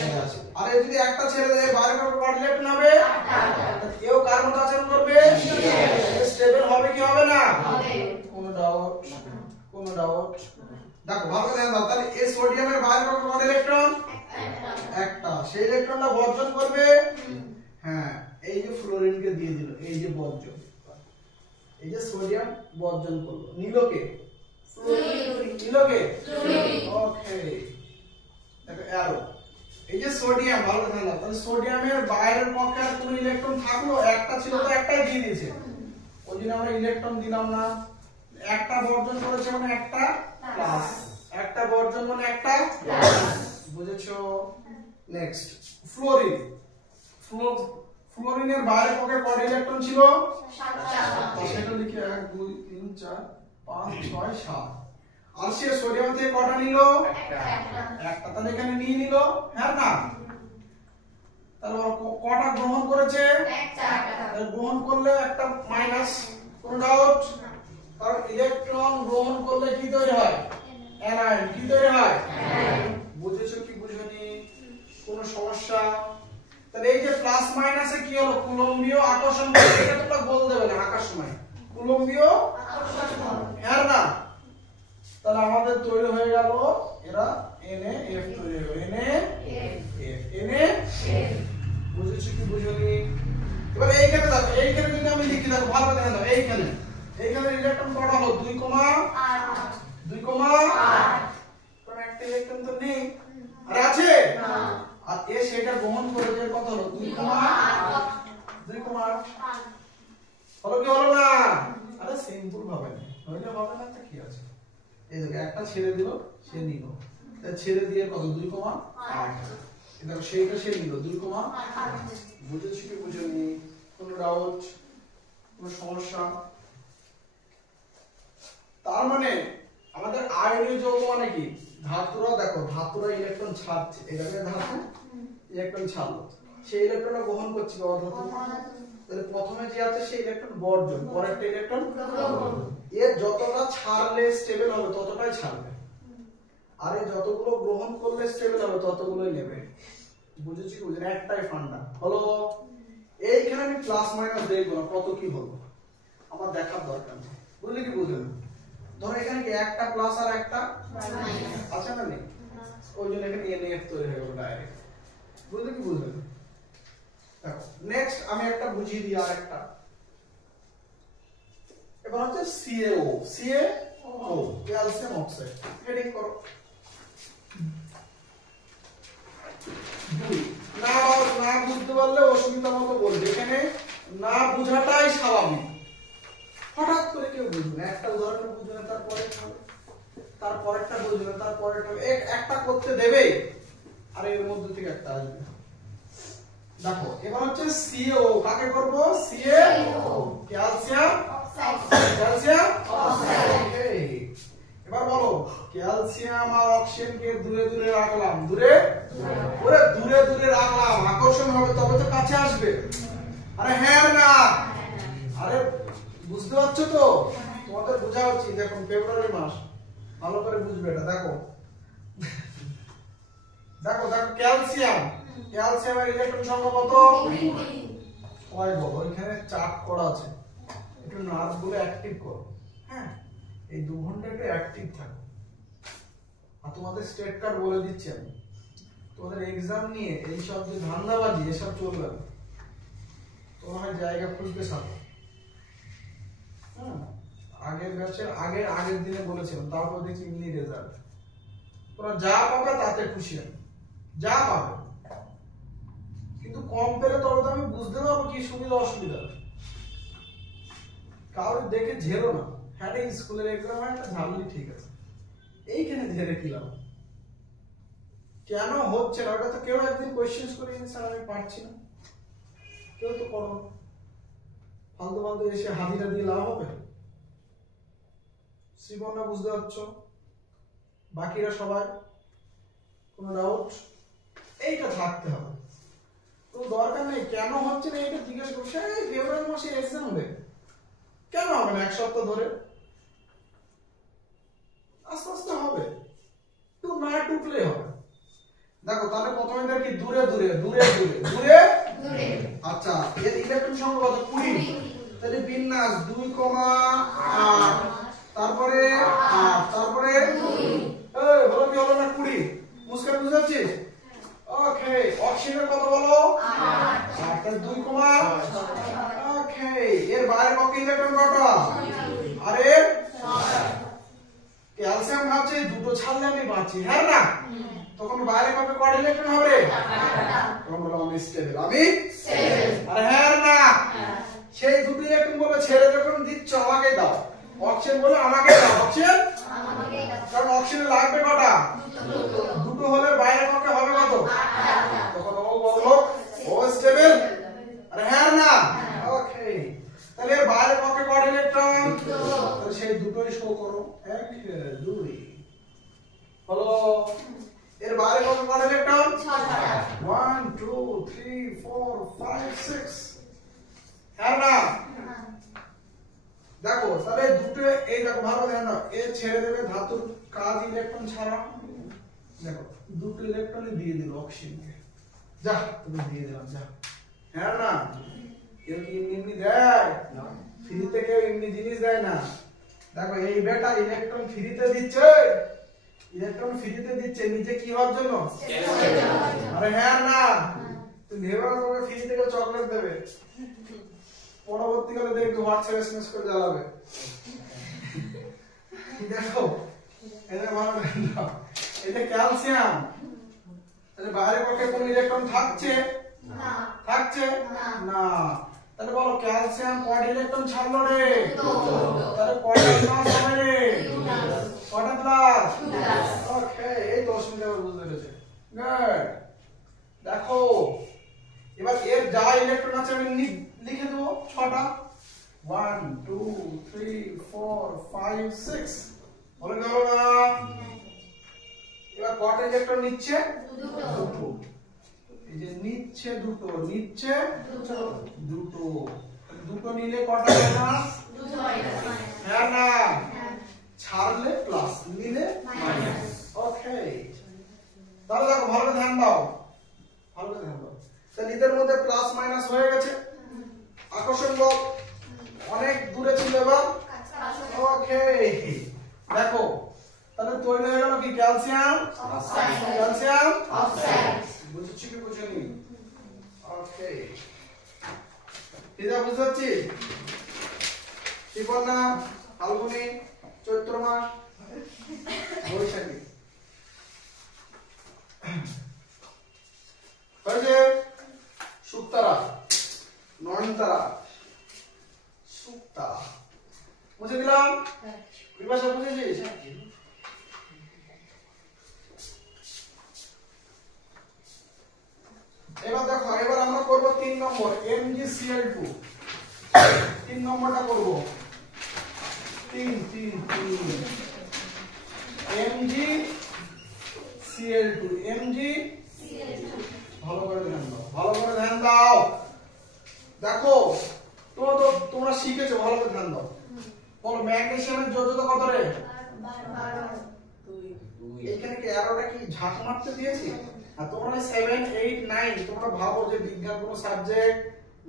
আর যদি একটা ছেড়ে দেয় বাইরে কটা ইলেকট্রন হবে 8টা এও কার মতো আচরণ করবে স্টেবল হবে কি হবে না হবে কোনো ডাউট দেখো ভালো করে ধ্যান দাও তাহলে এই সোডিয়ামের বাইরে কটা ইলেকট্রন একটা সেই ইলেকট্রনটা বর্জন করবে হ্যাঁ এই যে ফ্লোরিনকে দিয়ে দিল এই যে বর্জন এই যে সোডিয়াম বর্জন করলো নিলকে ফ্লোরিন ওকে দেখো অ্যারো এই যে সোডিয়াম ভালো ধ্যান দাও তাহলে সোডিয়ামের বাইরের পক্ষে আর কোনো ইলেকট্রন থাকলো একটা ছিল তো একটাই দিয়ে দিয়েছে ওই জন্য আমরা ইলেকট্রন দিলাম না একটা বর্জন করেছে মানে একটা প্লাস একটা বর্জন মানে একটা প্লাস বুঝেছো নেক্সট ফ্লোরিন ফ্লোরিনের বাইরে পক্ষে কত ইলেকট্রন ছিল 7টা সেটা লিখে 1 2 3 4 5 6 7 আর সে সোডিয়াম থেকে কটা নিল একটা তাহলে এখানে নিয়ে নিল হ্যাঁ না তাহলে কটা গ্রহণ করেছে একটা গ্রহণ করলে একটা মাইনাস কোন ডাউট কারণ ইলেকট্রন গ্রহণ করলে কি তৈরি হয় অ্যানায়ন কি তৈরি হয় বুঝেছো কি বুঝোনি কোনো সমস্যা তাহলে এই যে প্লাস মাইনাসে কি হলো কুলম্বীয় আকর্ষণ বল এটা তোমরা বল দেবে না আকার সময় কুলম্বীয় আকর্ষণ বল হ্যাঁ না তাহলে আমাদের তৈরি হয়ে গেল এরা NaF তৈরি হলো NaF বুঝেছো কি বুঝোনি এবার এইখানে দেখো এইখানে যদি আমি লিখি দেখো ভালো করে দেখো এইখানে ইলেকট্রন কটা হলো 2,8 কোন একটা ইলেকট্রন তো নেই আর আছে না আর এ সেটা গ্রহণ করে যে কত হলো 2,8 হলো কি হলো না আরে সিম্পল ভাবে হইলে হবে না তো কি আছে এই দেখো একটা ছেড়ে দিল সে নিল তাই ছেড়ে দিয়ে কত 2,8 দেখো সেইটা সে নিল 2,8 বুঝেছো কি বুঝোনি কোনো ডাউট কোনো সমস্যা তার মানে আমাদের আয়নীয় যৌগ মানে কি ধাতুরা দেখো ধাতুরা ইলেকট্রন ছাড়ছে এটাকে ধাতু ইলেকট্রন ছাড়লো সেই ইলেকট্রনটা গ্রহণ করছে অধাতু তাহলে প্রথমে যে আছে সেই ইলেকট্রন বর্জন পরেরটা ইলেকট্রন গ্রহণ এর যতটা ছাড়লে স্টেবল হবে ততটাই ছাড়বে আর এই যতগুলো গ্রহণ করলে স্টেবল হবে ততগুলোই নেবে বুঝেছি কি বুঝেন একটাই ফান্ডা হলো এইখানে আমি প্লাস মাইনাস দেখবো না কত কি হলো আমার দেখার দরকার নেই বুঝলে কি বুঝলেন ধরো এখানে কি একটা প্লাস আর একটা মাইনাস আছে না নেই ওই জন্য এখানে NaF তৈরি হয়ে গেল ডাইরেক্ট বুঝলে কি বুঝলেন দেখো নেক্সট আমি একটা বুঝিয়ে দিই আরেকটা এবার হচ্ছে CaO ক্যালসিয়াম অক্সাইড হেডিং করো না বুঝতে পারলে অসুবিধা মতো বলবে এখানে না বুঝাটাই স্বাভাবিক হঠাৎ করে কেউ বুঝবে না একটা উদাহরণ বুঝবে না তারপরেরটা বুঝবে না তারপরেরটা একটা করতে দেবে আর এর মধ্যে থেকে একটা আসবে দেখো এবার হচ্ছে CaO কাকে করব CaO ক্যালসিয়াম অক্সাইড এবার বলো ক্যালসিয়াম আর অক্সিজেনকে দূরে দূরে রাখলাম দূরে রাখলাম আকর্ষণ হবে তবে তো কাছে আসবে আরে হ্যাঁ না আরে বুঝতে পারছো তো তোমাদের বোঝা উচিত এখন ফেব্রুয়ারি মাস ভালো করে বুঝবে এটা দেখো ক্যালসিয়ামের ইলেকট্রন সংখ্যা কত কয় বলো এখানে চার্ট করা আছে একটু নার্ভ গুলো অ্যাক্টিভ করো হ্যাঁ এই 2 ঘন্টা একটু অ্যাক্টিভ থাকো আর তোমাদের স্টেট কার্ড বলে দিচ্ছি আমি তোমাদের এক্সাম নিয়ে এই সব যে ধান্দাবাজি এসব চলবে না তোমরা জায়গা খুঁজতে থাকো আগের ব্যাচের আগের দিনে বলেছিলাম তারপর দেখছি এমনি রেজাল্ট তোমরা যা পাবে তাতে খুশি হবে যা পাবে কিন্তু কম পেলে তবে তো আমি বুঝতে পারবো কি সুবিধা অসুবিধা কারোর দেখে ঝেড়ো না। হ্যাঁ রে স্কুলের এক্সাম হয় একটা ঝাড়লি ঠিক আছে, এইখানে ঝেড়ে কি লাভ? কেন হচ্ছে না ওটা তো কেউ একদিন কোয়েশ্চেন করে স্যার আমি পারছি না, কেউ তো করো না। ফালতু ফালতু এসে হাজিরা দিয়ে লাভ হবে? শ্রীবর্ণা বুঝতে পারছো? বাকিরা সবাই কোনো ডাউট? এইটা থাকতে হবে, কোনো দরকার নেই কেন হচ্ছে না এটা জিজ্ঞেস করছে। এই ফেব্রুয়ারি মাসে এক্সাম হবে, কেন হবে না এক সপ্তাহ ধরে? আস্তে আস্তে হবে, একটু না টুকলে হবে। দেখো তাহলে প্রথমে দেখি দূরে দূরে দূরে দূরে দূরে দূরে। আচ্ছা এর ইলেকট্রন সংখ্যা কত? 20। তাহলে বিন্যাস 2,8, তারপরে 8, তারপরে 2। এই হলো কি হলো না 20? মুস্কান বুঝতে পারছিস? ওকে অক্সিজেনের কত বলো? 8। তাহলে 2,8। ওকে এর বাইরে কত ইলেকট্রন কটা? আর এর 6। ক্যালসিয়াম ভাবছে দুটো ছাড়লে আমি বাঁচি, হ্যাঁ না? তখন বাইরে কবে কত ইলেকট্রন হবে? তখন বলো আমি স্টেবল, আমি স্টেবল। আরে হ্যাঁ না, সেই দুটো ইলেকট্রন বলে ছেড়ে যখন দিচ্ছ আমাকে দাও, অক্সিজেন বলে আমাকে দাও, অক্সিজেন আমাকে দাও, কারণ অক্সিজেন লাগবে কটা? দুটো হলে বাইরে কত হবে? কত? তখন ও বললো ও স্টেবল। আরে হ্যাঁ না, ওকে তাহলে এর বাইরে কত ইলেকট্রন? তাহলে সেই দুটোই শো করো, 1 2 হলো। এর বাইরে কত ইলেকট্রন? 6টা। 1 2 3 4 5 6, হ্যাঁ না? দেখো তাহলে দুটো এই দেখো ভালো ধ্যান দাও, এ ছেড়ে দেবে ধাতুর কাজ ইলেকট্রন ছাড়া। দেখো দুটো ইলেকট্রনই দিয়ে দিল অক্সিজেনকে, যা তুমি দিয়ে দিলাম যা, হ্যাঁ না? কেউ কি এমনি দেয় না, ফ্রিতে কেউ এমনি জিনিস দেয় না। দেখো এই বেটা ইলেকট্রন ফ্রিতে দিচ্ছে, ইলেকট্রন ফ্রিতে দিচ্ছে নিচে কি হওয়ার জন্য? আরে হ্যাঁ না, তুমি ভেবে তোমাকে ফ্রি থেকে চকলেট দেবে, পরবর্তীকালে দেখবে হোয়াটসঅ্যাপ এসএমএস করে জ্বালাবে। দেখো এটা ভালো না, এটা ক্যালসিয়াম, তাহলে বাইরে পক্ষে কোন ইলেকট্রন থাকছে? না। থাকছে না। তাহলে বলো ক্যালসিয়াম কয়টা ইলেকট্রন ছাড়লো রে? তাহলে কয়টা প্লাস হবে রে? কয়টা প্লাস? ওকে এই তো অসুবিধা বুঝতে পেরেছে, গুড। দেখো এবার এর যা ইলেকট্রন আছে আমি লিখে দেবো 6টা, 1 2 3 4 5 6, বলে গেল না? এবার কয়টা ইলেকট্রন নিচ্ছে? দুটো। এই যে নিচ্ছে দুটো, নিচ্ছে দুটো, দুটো নিলে কটা মাইনাস? দুটো মাইনাস, হ্যাঁ না? ছাড়লে প্লাস, নিলে মাইনাস। ওকে তাহলে দেখো ভালো করে ধ্যান দাও, ভালো করে ধ্যান দাও। তাহলে এদের মধ্যে প্লাস মাইনাস হয়ে গেছে, আকর্ষণ বল অনেক দূরে ছিল এবার। ওকে দেখো তাহলে তৈরি হয়ে গেল কি? Calcium oxide, calcium oxide. বুঝছো কি বুঝনি? ওকে এটা বুঝতে পারছি? শ্রীবর্ণা, ফাল্গুনী, চৈত্র মাস, বৈশাখী হয়েছে, শুক্তারা, নয়নতারা, শুক্তারা বুঝে দিলাম। বিভাষা বুঝেছিস? এবার দেখো এবার আমরা করব 3 নম্বর MgCl2, 3 নম্বরটা করব 3 3 3 MgCl2, MgCl2 ভালো করে ধ্যান দাও, ভালো করে ধ্যান দাও। দেখো তোমরা শিখেছো, ভালো করে ধ্যান দাও। বলো ম্যাগনেসিয়ামের যোজ্যতা কত রে? 12। এখানে কি অ্যারোটা কি ঝাঁক মারতে দিয়েছি? আর তোমরা 7 8 9 তোমরা ভাবো যে বিজ্ঞান কোনো সাবজেক্ট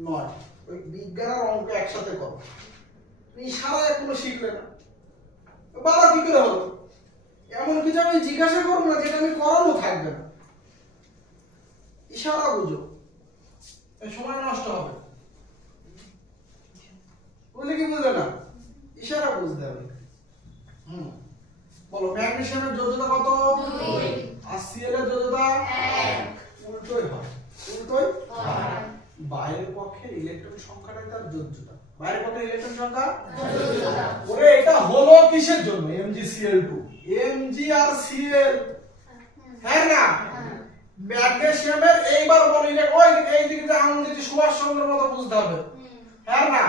নয়, ওই বিজ্ঞান আর অঙ্ক একসাথে করো, ইশারা এখনো শিখলে না, বাবা কি করে হলো? এমন কিছু আমি জিজ্ঞাসা করবো না যেটা আমি করানো থাকবে না, ইশারা বুঝো, সময় নষ্ট হবে। বুঝলে কি বুঝলে না? ইশারা বুঝতে হবে। বলো ম্যাগনেসিয়ামের যোজ্যতা কত? 2। আর Cl এর যোজ্যতা 1। উল্টোই হয়, উল্টোই হয়। বাইরের পক্ষে ইলেকট্রন ইলেকট্রন সংখ্যাটাই তার যোজ্যতা। বাইরে কত ইলেকট্রন সংখ্যা? যোজ্যতা। ওরে এটা হলো কিসের জন্য? MgCl2। Mg আর Cl, হ্যাঁ না? ম্যাগনেসিয়ামের এইবার বলি ওই এই দিকে যে আঙুল দিতে সুভাষ চন্দ্রের মতো বুঝতে হবে, হ্যাঁ না?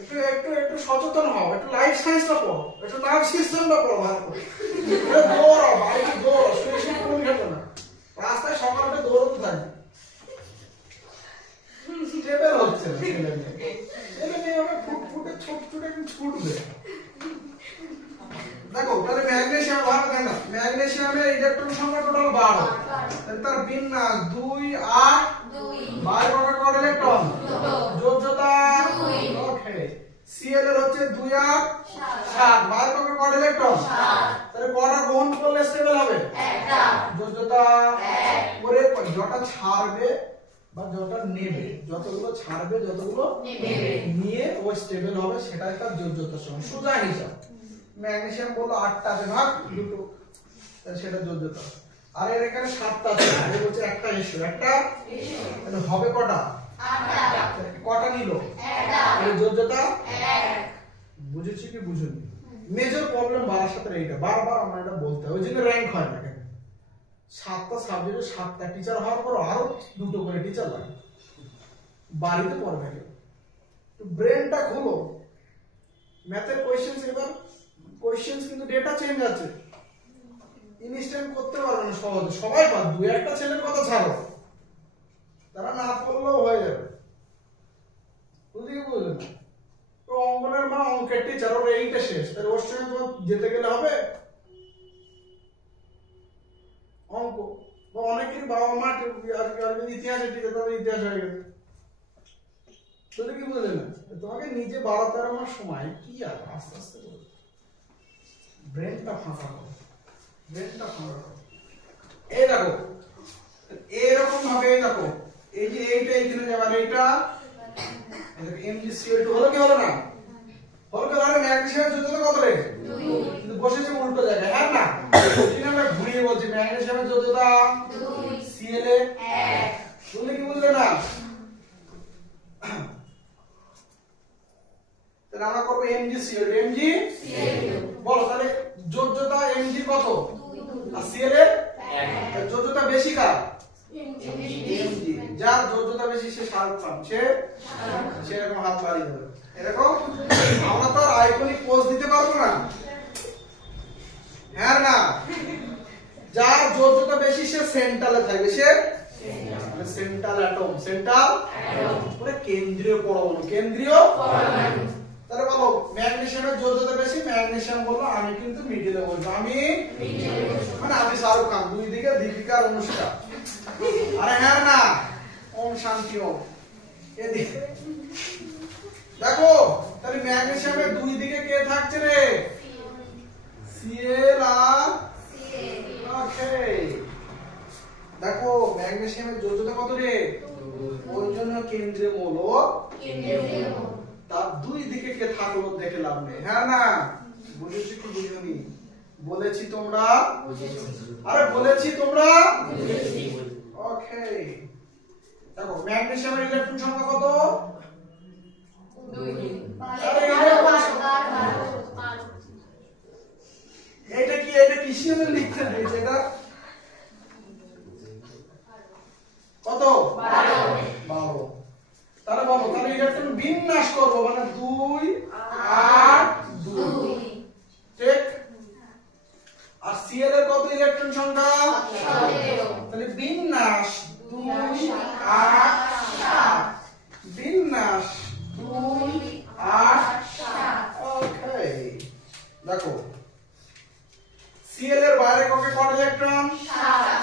একটু একটু একটু সচেতন হও, একটু লাইফ সায়েন্সটা পড়ো, একটু নার্ভ সিস্টেমটা পড়ো ভালো করে। দৌড়ো বাইরে, দৌড়ো, শুয়ে শুয়ে কোন খেতো না, রাস্তায় সকালে দৌড়তে থাকে। স্টেবল হচ্ছে না ছেলে মেয়ে, ছেলে মেয়ে হবে ফুটফুটে ছোট ছোট একটু ছুটবে। দেখো তাহলে ম্যাগনেসিয়াম ভালো কেন? ম্যাগনেসিয়ামের ইলেকট্রন সংখ্যা টোটাল 12, তাহলে তার বিন্যাস 2 8 2, বাইরে কত ইলেকট্রন? যোজ্যতা 2। ওকে, Cl এর হচ্ছে 2 8 7, বাইরে কত ইলেকট্রন? 7, তাহলে কটা গ্রহণ করলে স্টেবল হবে? একটা। যোজ্যতা 1। ওরে যতটা ছাড়বে বা যতটা নেবে, যতগুলো ছাড়বে যতগুলো নেবে, নিয়ে ও স্টেবল হবে, সেটাই তার যোজ্যতার সমান। সোজা হিসাব। ম্যাগনেসিয়াম বললো 8টা আছে, ভাগ 2, তাহলে সেটা যোজ্যতা। আর এর এখানে 7টা আছে, এর বলছে একটা এসো, একটা তাহলে হবে কটা? 8টা। কটা নিল? একটা। এর যোজ্যতা 1। বুঝেছি কি বুঝুনি? মেজর প্রবলেম বারাসাতের এইটা, বারবার আমরা এটা বলতে হয়, ওই জন্য র‍্যাঙ্ক হয় না। 7টা সাবজেক্টে 7টা টিচার হওয়ার পর আরো 2টো করে টিচার লাগে, বাড়িতে পড়বে কেউ। তো ব্রেনটা খোলো। ম্যাথের কোশ্চেনস, এবার কোশ্চেনস কিন্তু ডেটা চেঞ্জ আছে, ইনস্ট্যান্ট করতে পারবে না সহজে, সবাই পার, 2-1টা ছেলের কথা ছাড়ো, তারা না পড়লেও হয়ে যাবে। বুঝলি কি বুঝলেন? তো অঙ্কনের মা অঙ্কের টিচার, ওর এইটা শেষ, তাহলে ওর সঙ্গে তোমার যেতে গেলে হবে অঙ্ক। বা অনেকের বাবা মা ইতিহাসের টিচার, তাদের ইতিহাস হয়ে গেছে। বুঝলি কি বুঝলেন? তোমাকে নিজে 12-13 মাস সময় কি আর আস্তে আস্তে ব্রেনটা ফাঁকা করো, ব্রেনটা ফাঁকা করো। এই দেখো এরকম ভাবে, এই দেখো এই যে এইটা এখানে যাবে, আর এইটা MgCl2 হলো কি হলো না? হলো কি? আর ম্যাগনেসিয়ামের যোজ্যতা কত রে? 2, কিন্তু বসেছে উল্টো জায়গায়, হ্যাঁ না? এই আমরা ঘুরিয়ে বলছি, ম্যাগনেসিয়ামের যোজ্যতা 2, Cl এর 1। বুঝলে কি বুঝলে না? তাহলে আমরা করব MgCl2, MgCl2 বলো, তাহলে যোজ্যতা Mg কত? 2, আর Cl এর 1। যোজ্যতা বেশি কার? Mg। যার যোজ্যতা বেশি সে শাহরুখ খান, সে এরকম হাত বাড়িয়ে দেবে, এরকম। আমরা তো আইকনিক পোজ দিতে পারবো না, হ্যাঁ না? যার যোজ্যতা বেশি সে সেন্ট্রালে থাকবে, সে সেন্ট্রাল অ্যাটম, সেন্ট্রাল অ্যাটম মানে কেন্দ্রীয় পরমাণু, কেন্দ্রীয় পরমাণু। তাহলে বলো ম্যাগনেসিয়ামের যোজ্যতা বেশি, ম্যাগনেসিয়াম বললো আমি কিন্তু মিডিলে বলবো, আমি মানে আমি শাহরুখ খান, দুই দিকে দীপিকা আর অনুষ্কা, আরে হ্যাঁ না? ওম শান্তি ওম। এদিকে দেখো, তাহলে ম্যাগনেসিয়ামের দুই দিকে কে থাকছে রে? Cl আর Cl। ওকে, দেখো ম্যাগনেসিয়ামের যোজ্যতা কত রে? ওই জন্য কেন্দ্রীয় মৌল, তার দুই দিকে কে থাকলো দেখে লাভ নেই, হ্যাঁ না? বুঝেছি কি বুঝুনি? বলেছি তোমরা? আরে বলেছি তোমরা? ওকে, দেখো ম্যাগনেসিয়ামের ইলেকট্রন সংখ্যা কত? 2। এটা কি, এটা কিসের লিখতে দিয়েছে? এটা কত? 12। তাহলে বলো, তাহলে ইলেকট্রন বিন্যাস করবো, মানে 2 8 2, ঠিক? আর Cl এর কত ইলেকট্রন সংখ্যা? 17। তাহলে বিন্যাস 2 8 7, বিন্যাস 2 8 7। ওকে, দেখো Cl এর বাইরে কত ইলেকট্রন? 7।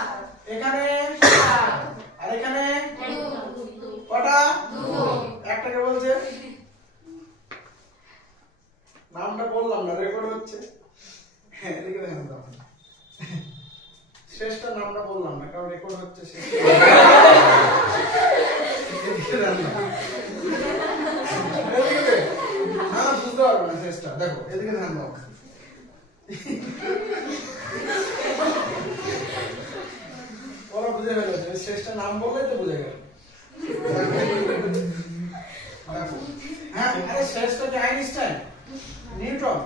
এখানে 7, আর এখানে কটা? 2। একটাকে বলছে, নামটা বললাম না, রেকর্ড হচ্ছে, হ্যাঁ এদিকে দেখেন তো, শেষটা নামটা বললাম না কারণ রেকর্ড হচ্ছে, শেষ হ্যাঁ বুঝতে পারবে না শেষটা। দেখো এদিকে ধ্যান দাও, ওরা বুঝে ফেলেছে, শেষটা নাম বললেই তো বুঝে গেল। শেষটা কি আইনস্টাইন নিউটন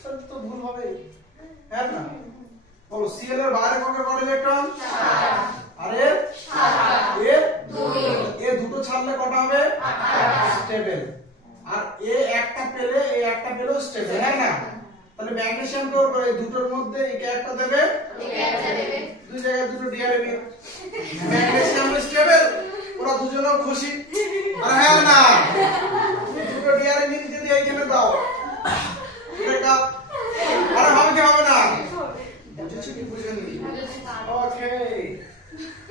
তাহলে তো ভুল হবে হ্যাঁ না বলো সিএল এর বাইরে কত ইলেকট্রন 4 আর এর 7 এর 2 এ দুটো ছাড়লে কত হবে 8 স্টেবল আর এ একটা পেলে এই একটা পেলেও স্টেবল হ্যাঁ না তাহলে ম্যাগনেসিয়াম তো এই দুটোর মধ্যে একে একটা দেবে একে একটা দেবে দুই জায়গায় দুটো ডিআরএ মিল ম্যাগনেসিয়াম স্টেবল ওরা দুজনেও খুশি আর হ্যাঁ না দুটো ডিআরএ মিল যদি এইখানে দাও ব্রেকআপ আরে হবে কি হবে না বুঝেছো কি বুঝেনি ওকে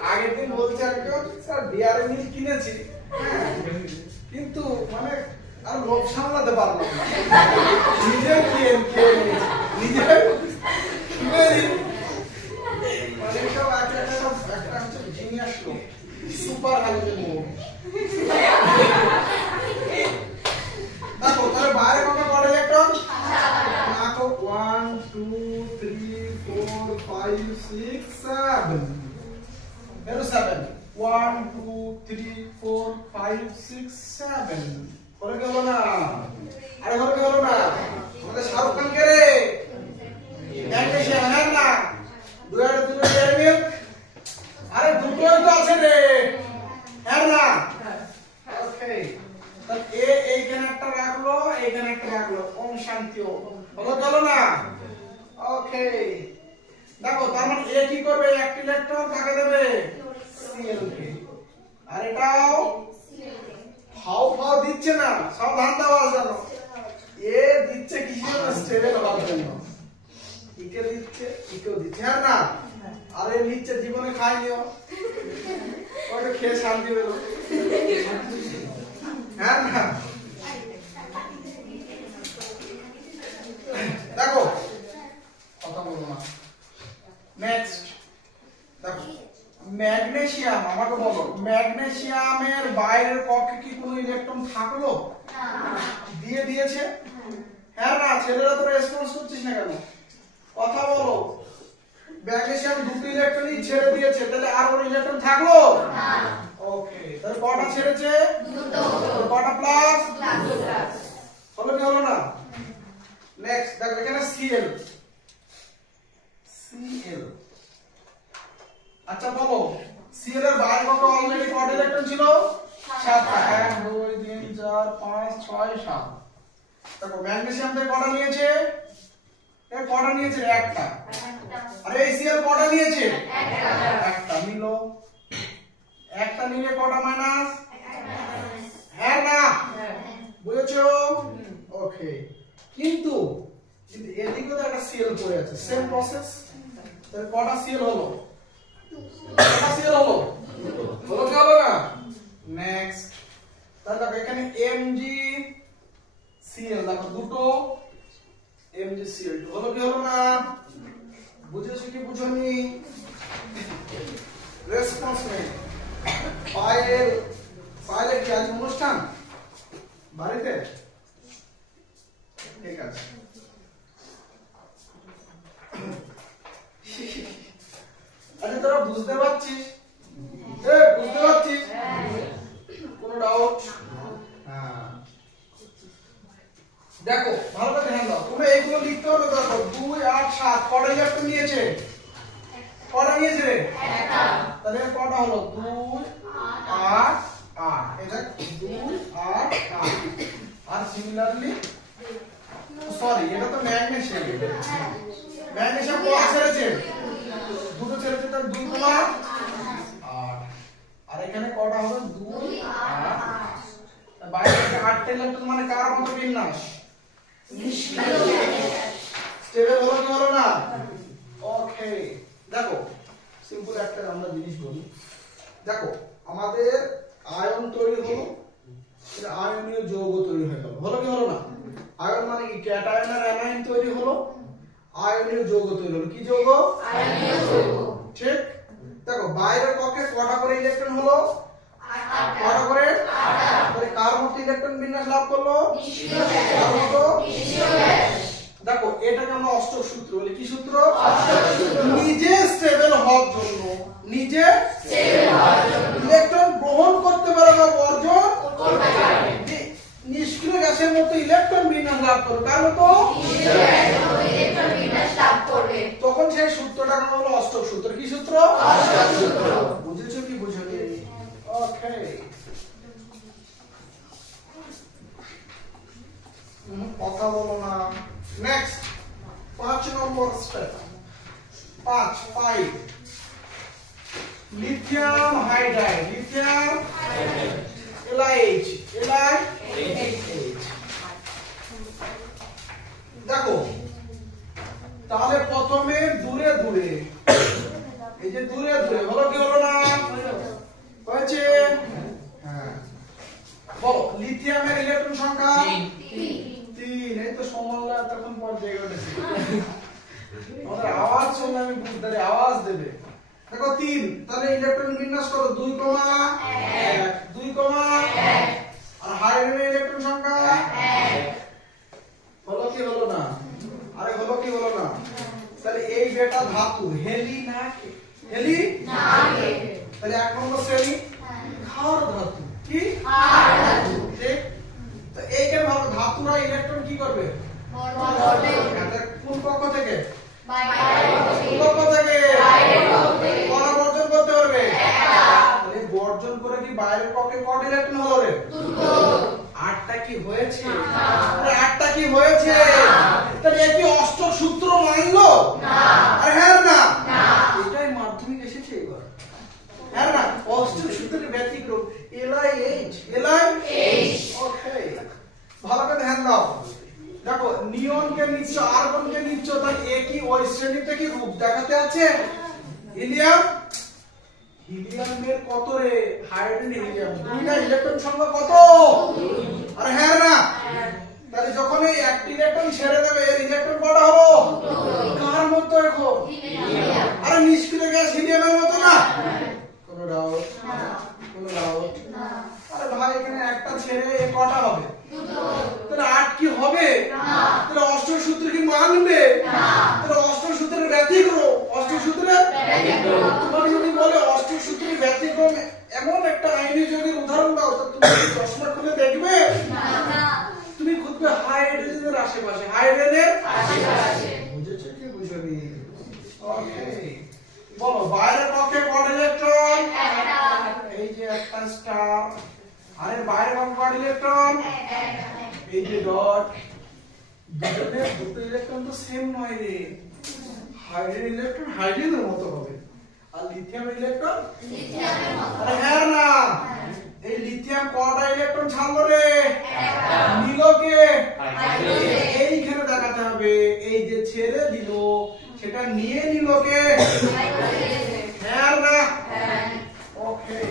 আগের দিন বলছে একজন স্যার ডিআরএ মিল কিনেছি কিন্তু মানে আর লোভ সামলাতে পারলাম না নিজে কিনে নিজে মানে সব একটা হচ্ছে জিনিয়াস লোক সুপার হাইজেন মোড দেখো তাহলে বাইরে কত ইলেকট্রন দেখো 1 2 3 4 5 6 7 এর 7 1 2 3 4 5 6 7 হলো কি হলো না আরে হলো কি হলো না আমাদের শাহরুখ খান কে রে ম্যাগনেসিয়াম হ্যাঁ না দুই আর দুটো ডিআরএ মিল আরে দুটোই তো আছে রে হ্যাঁ না ওকে তাহলে এ এইখানে একটা রাখলো এইখানে একটা রাখলো ওম শান্তি হলো কি হলো না ওকে দেখো তার মানে এ কি করবে একটা ইলেকট্রন কাকে দেবে সিএল কে আর এটাও ফাও দিচ্ছে না সাবধান দাও জানো এ দিচ্ছে কিসের জন্য স্টেবল হওয়ার জন্য ইকে দিচ্ছে ইকেও দিচ্ছে হ্যাঁ না আরে নিচ্ছে জীবনে খাইনিও ওটা খেয়ে শান্তি পেলো হ্যাঁ না দেখো কথা বলবো না নেক্সট দেখো ম্যাগনেসিয়াম আমাকে বলো ম্যাগনেসিয়ামের বাইরের কক্ষে কি কোনো ইলেকট্রন থাকলো না দিয়ে দিয়েছে হ্যাঁ না ছেলেরা তো রেসপন্স করছিস না কেন কথা বলো ম্যাগনেসিয়াম দুটো ইলেকট্রনই ছেড়ে দিয়েছে তাহলে আর কোনো ইলেকট্রন থাকলো না ওকে তাহলে কটা ছেড়েছে দুটো কটা প্লাস প্লাস হলো কি হলো না নেক্সট দেখো এখানে সিএল আচ্ছা বলো সিএল এর বাইরে কত অলরেডি কত ইলেকট্রন ছিল 7টা 1 2 3 4 5 6 7 দেখো ম্যাগনেসিয়াম থেকে কটা নিয়েছে এ কটা নিয়েছে একটা আর এই সিএল কটা নিয়েছে একটা নিলো একটা নিলে কটা মাইনাস হ্যাঁ না বুঝেছো ওকে কিন্তু এদিকে তো একটা সিএল পড়ে আছে সেম প্রসেস তাহলে কটা সিএল হলো কটা সিএল হলো হলো কি হলো না নেক্সট তাহলে দেখো এখানে এমজি সিএল দেখো দুটো এমজি সিএল হলো কি হলো না বুঝেছো কি বুঝোনি রেসপন্স নেই পায়েল কি আজ অনুষ্ঠান বাড়িতে ঠিক আছে আচ্ছা তোরা বুঝতে পারছিস বুঝতে পারছিস কোনো ডাউট হ্যাঁ দেখো ভালো করে ধ্যান দাও তোমরা এইগুলো লিখতে হবে দেখো 2 8 7 কটা ইলেকট্রন নিয়েছে কটা নিয়েছে রে একটা তাহলে কটা হলো 2 8 8 এটা 2 8 8 আর সিমিলারলি সরি এটা তো ম্যাগনেসিয়াম ম্যাগনেসিয়াম কত ছেড়েছে দুটো ছেড়েছে তার 2 গুণা 8 আর এখানে কটা হবে 2 8 বাইরে থেকে 8 ইলেকট্রন মানে কার মতো বিন্যাস স্টেবল হলো কি হলো না ওকে দেখো সিম্পল একটা আমরা জিনিস বলি দেখো আমাদের আয়ন তৈরি হলো এটা আয়নীয় যৌগ তৈরি হয়ে গেল হলো কি হলো না আয়ন মানে কি ক্যাটায়ন আর অ্যানায়ন তৈরি হলো আয়নীয় যৌগ তৈরি হলো কি যৌগ আয়নীয় যৌগ ঠিক দেখো বাইরের পক্ষে কটা করে ইলেকট্রন হলো 8টা কটা করে 8টা তাহলে কার মতো ইলেকট্রন বিন্যাস লাভ করলো নিষ্ক্রিয় কার মতো নিষ্ক্রিয় গ্যাস দেখো এটাকে আমরা অষ্টক সূত্র বলি কি সূত্র অষ্টক সূত্র নিজে স্টেবল হওয়ার জন্য নিজে স্টেবল হওয়ার জন্য ইলেকট্রন গ্রহণ করতে পারে বা বর্জন করতে পারে নিষ্ক্রিয় গ্যাসের মতো ইলেকট্রন বিন্যাস লাভ করবে, কার মতো ইলেকট্রন বিন্যাস লাভ করবে। তখন সেই সূত্রটা হলো অষ্টক সূত্র। কি সূত্র? অষ্টক সূত্র। বুঝেছো কি বুঝোনি? ওকে, কথা বলো না। Next 5 number step. 5 lithium hydride, lithium LiH, দেখো তাহলে প্রথমে দূরে দূরে, এই যে দূরে দূরে হলো কি হলো না? হয়েছে। হ্যাঁ, বলো লিথিয়ামের ইলেকট্রন সংখ্যা 3। এই তো সমল্লা তখন পর্যায়ে উঠেছে। আমাদের আওয়াজ শুনলে আমি বুঝতে পারি, আওয়াজ দেবে। দেখো 3, তাহলে ইলেকট্রন বিন্যাস করো 2,1 2,1 আর হাইড্রোজেনের ইলেকট্রন সংখ্যা 1। হলো কি হলো না? আরে হলো কি হলো না? তাহলে এই বেটা ধাতু হেলি না কে? হেলি না কে? তাহলে 1 নম্বর শ্রেণী ক্ষার ধাতু। কি? ক্ষার ধাতু। ঠিক। তো এইখানে ভালো ধাতুরা ইলেকট্রন কি করবে? বদলে কোন পক্ষ থেকে? বাইরে পক্ষ থেকে বাইরের পক্ষ থেকে কণা বর্জন করতে পারবে। একটা তাহলে বর্জন করে কি বাইরের পক্ষে কত ইলেকট্রন হলো রে? দুটো। 8টা কি হয়েছে? না। আরে 8টা কি হয়েছে? তাহলে এই কি অষ্টক সূত্র মানলো? না। আরে হ্যাঁ না? না। এটাই মাধ্যমিক এসেছে এবার। হ্যাঁ না? অষ্টক সূত্রের ব্যতিক্রম LiH, LiH। ওকে, ভালো করে ধ্যান দাও। দেখো নিয়নকে নিচ্ছ, আর্গনকে নিচ্ছ, তাহলে একই ওই শ্রেণীতে কি রূপ দেখাতে আছে? হিলিয়াম, হিলিয়ামের কত রে? হাইড্রোজেন হিলিয়াম দুইটা ইলেকট্রন সংখ্যা কত? আরে হ্যাঁ না? তাহলে যখন এই একটি ইলেকট্রন ছেড়ে দেবে এর ইলেকট্রন কটা হলো? কার মতো এখন? আরে নিষ্ক্রিয় গ্যাস হিলিয়ামের মতো না? কোনো ডাউট? কোনো ডাউট? আরে ভাই এখানে একটা ছেড়ে এ কটা হবে? তাহলে 8 কি হবে? তাহলে অষ্টক সূত্র কি মানবে? তাহলে অষ্টক সূত্রের ব্যতিক্রম, অষ্টক সূত্রের ব্যতিক্রম। তোমাকে যদি বলে অষ্টক সূত্রের ব্যতিক্রম এমন একটা আইনি যোগের উদাহরণ দাও, তো তুমি কি চশমা খুলে দেখবে? তুমি খুঁজবে হাইড্রোজেনের আশেপাশে, হাইড্রোজেনের আশেপাশে। বুঝেছো কি বুঝোনি? ওকে, বলো বাইরের পক্ষে কত ইলেকট্রন? এই যে একটা স্টার। আরে বাইরের পক্ষে কত ইলেকট্রন? এই যে ডট। দুটোর দুটো ইলেকট্রন তো সেম নয় রে। হাইড্রোজেন ইলেকট্রন হাইড্রোজেনের মতো হবে, আর লিথিয়াম ইলেকট্রন লিথিয়ামের মতো। আরে হ্যাঁ না? এই লিথিয়াম কয়টা ইলেকট্রন ছাড়লো রে? নিলোকে এইখানে দেখাতে হবে। এই যে ছেড়ে দিল সেটা নিয়ে নিলোকে। হ্যাঁ না? ওকে,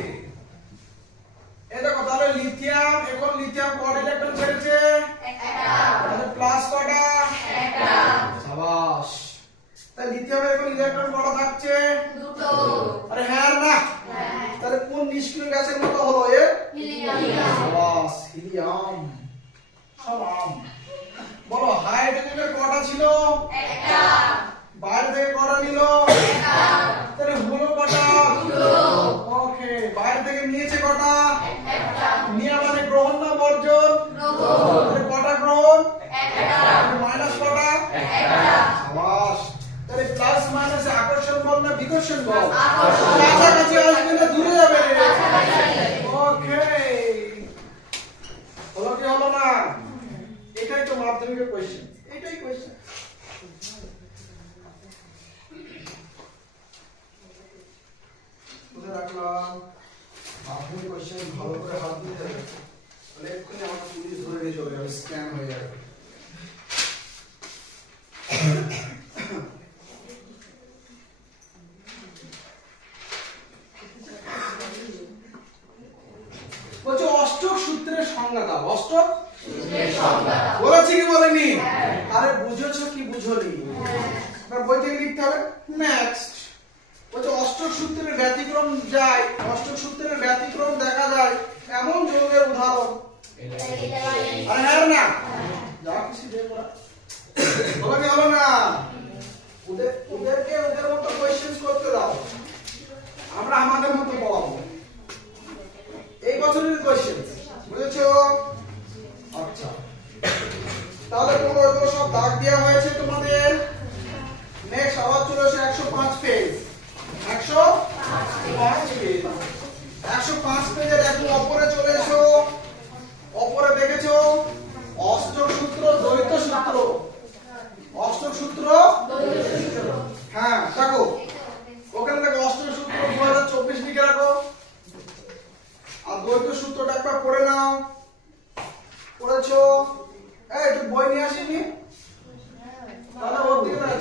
এই দেখো তাহলে লিথিয়াম, এখন লিথিয়াম কয়টা ইলেকট্রন ছেড়েছে? তাহলে প্লাস কয়টা? সাবাস। তাহলে লিথিয়ামের এখন ইলেকট্রন কয়টা থাকছে? দুটো। আরে হ্যাঁ না? তাহলে কোন নিষ্ক্রিয় গ্যাসের মতো হলো এ? হিলিয়াম। সাবাস, হিলিয়াম। সমান। বলো হাইড্রোজেনের কয়টা ছিল? একটা। বাইরে থেকে কয়টা নিল? একটা। তাহলে হলো কয়টা? দুটো। ওকে, বাইরে থেকে নিয়েছে কয়টা? একটা। নিয়া মানে গ্রহণ না বর্জন? গ্রহণ। তাহলে কয়টা গ্রহণ? একটা। মাইনাস কয়টা? একটা। সাবাস। তাহলে প্লাস মাইনাস আকর্ষণ বল না বিকর্ষণ বল? আকর্ষণ। কাছাকাছি আসবে না দূরে যাবে? ওকে, হলো কি হলো না? এটাই তো মাধ্যমিকের কোশ্চেন, এটাই কোশ্চেন। কোথায় রাখলাম? মাধ্যমিক কোশ্চেন ভালো করে হাত দিতে হবে, তাহলে এক্ষুনি আমার পুলিশ ধরে নিয়ে চলে যাবে, স্ক্যান হয়ে যাবে। বলছে অষ্টক সূত্রের সংজ্ঞা দাও। অষ্টক সূত্রের সংজ্ঞা দাও। বলেছি কি বলেনি? আরে বুঝেছো কি বুঝোনি? না বই থেকে লিখতে হবে। নেক্সট বলছে অষ্টক সূত্রের ব্যতিক্রম যায়, অষ্টক সূত্রের ব্যতিক্রম দেখা যায় এমন যৌগের উদাহরণ। আরে হ্যাঁ না? যা কিছু দেখো না, হলো কি হলো না? ওদেরকে ওদের মতো কোয়েশ্চেন করতে দাও, আমরা আমাদের মতো পড়াবো। এই বছরের কোয়েশ্চেন বুঝেছো? আচ্ছা, তাহলে তোমরা ওইগুলো সব দাগ দেওয়া হয়েছে তোমাদের। নেক্সট আবার চলে আসে 105 পেজ। 105 পেজ। 105 পেজে দেখো উপরে চলে এসো। উপরে দেখেছো অষ্টক সূত্র দ্বৈত সূত্র। অষ্টক সূত্র হ্যাঁ দেখো ওখানে দেখো অষ্টক সূত্র 2024 লিখে রাখো। আর দ্বৈত সূত্রটা একবার পড়ে নাও। পড়েছো? এই একটু বই নিয়ে আসিনি? দাদা ওর দিকে আছে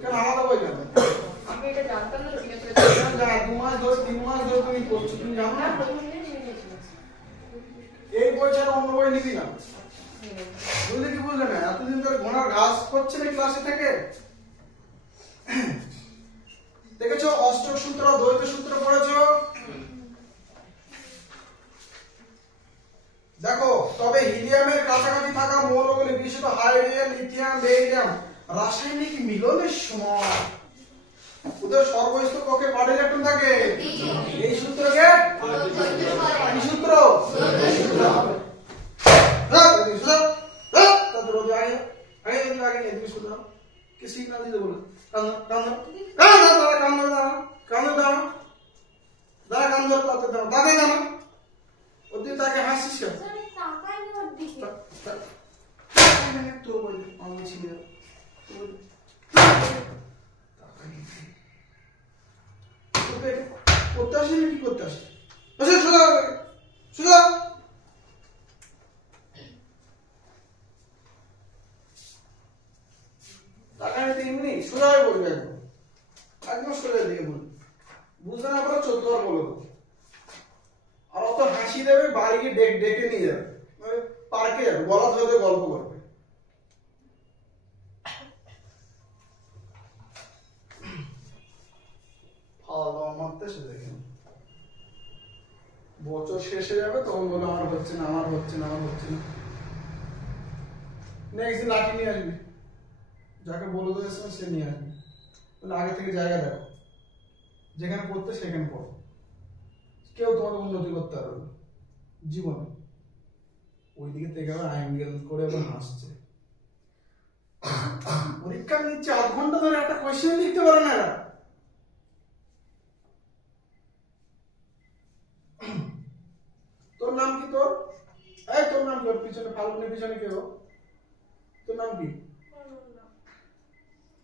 কেন আলাদা বই কেন? আমি এটা জানতাম না, ঠিক আছে যা 2 মাস ধরে 3 মাস ধরে তুমি পড়ছো, তুমি জানো না? এই বই ছাড়া অন্য বই নিবি না, বুঝলে কি বুঝলে না? এতদিন ধরে ঘোড়ার ঘাস করছে না ক্লাসে থেকে। দেখেছো অষ্টক সূত্র দ্বৈত সূত্র পড়েছো? দেখো তবে হিলিয়ামের কাছাকাছি থাকা মৌলগুলি বিশেষত হাইড্রোজেন লিথিয়াম বেরিলিয়াম রাসায়নিক মিলনের সময় ওদের সর্বস্থ কক্ষে কয়টা ইলেকট্রন থাকে? এই সূত্রকে কি সূত্র? তাদের ওদের আগে আগে আগে এদিকে সূত্র কি সিগন্যাল দিতে বলে কান কান কান দাঁড়া কান দাঁড়া কান দাঁড়া দাঁড়া কান ধর তাতে দাঁড়া দাঁড়া না ওদের তাকে হাসিস কেন? তোর বই আমি ছিল করতে আসি কি করতে আসি? সোজা সোজা টাকা নিতে এমনি সোজাই বলবে একদম একদম সোজা দিকে বলবে, বুঝতে না পারো 14 বার বলে দেবো। আর অত হাসি দেবে বাড়ি গিয়ে ডেকে নিয়ে যাবে, মানে পার্কে যাবে, গলা ধরে গল্প করবে। খাওয়া মারতে সে দেখেন বছর শেষে যাবে তখন বলে আমার হচ্ছে না আমার হচ্ছে না আমার হচ্ছে না। নেক্সট লাঠি নিয়ে আসবি, যাকে বলে দিয়েছে সে নিয়ে আসবি। তাহলে আগে থেকে জায়গা দেখো, যেখানে পড়তে সেখানে পড়ো, কেউ তোমাদের উন্নতি করতে পারবে না জীবনে। ওইদিকে থেকে আবার অ্যাঙ্গেল করে আবার হাসছে। পরীক্ষা নিচ্ছে 8 ঘন্টা ধরে একটা কোয়েশ্চেন লিখতে পারে না এরা। তোর নাম কি? তোর এই তোর নাম কি? ওর পিছনে ফাল্গুনের পিছনে কেউ? তোর নাম কি?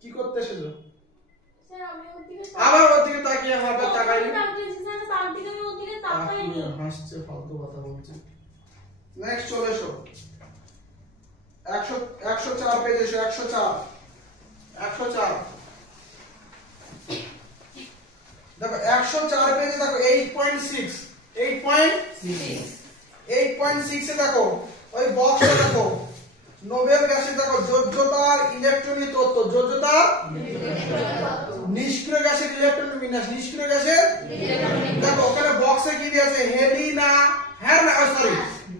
কি করতে এসেছো? আবার ওর দিকে তাকিয়ে হবে তাকাইনি হাসছে ফালতু কথা বলছে। নেক্সট চলে এসো 104 পেজ এসো 104 দেখো 104 পেজে দেখো 8.6 8.6 এ দেখো ওই বক্সটা দেখো নোবেল গ্যাসে দেখো যোজ্যতার ইলেকট্রনিক তত্ত্ব, যোজ্যতার নিষ্ক্রিয় গ্যাসের ইলেকট্রন বিন্যাস, নিষ্ক্রিয় গ্যাসের দেখো ওখানে বক্সে কি দিয়েছে? হেলিনা হ্যাঁ না সরি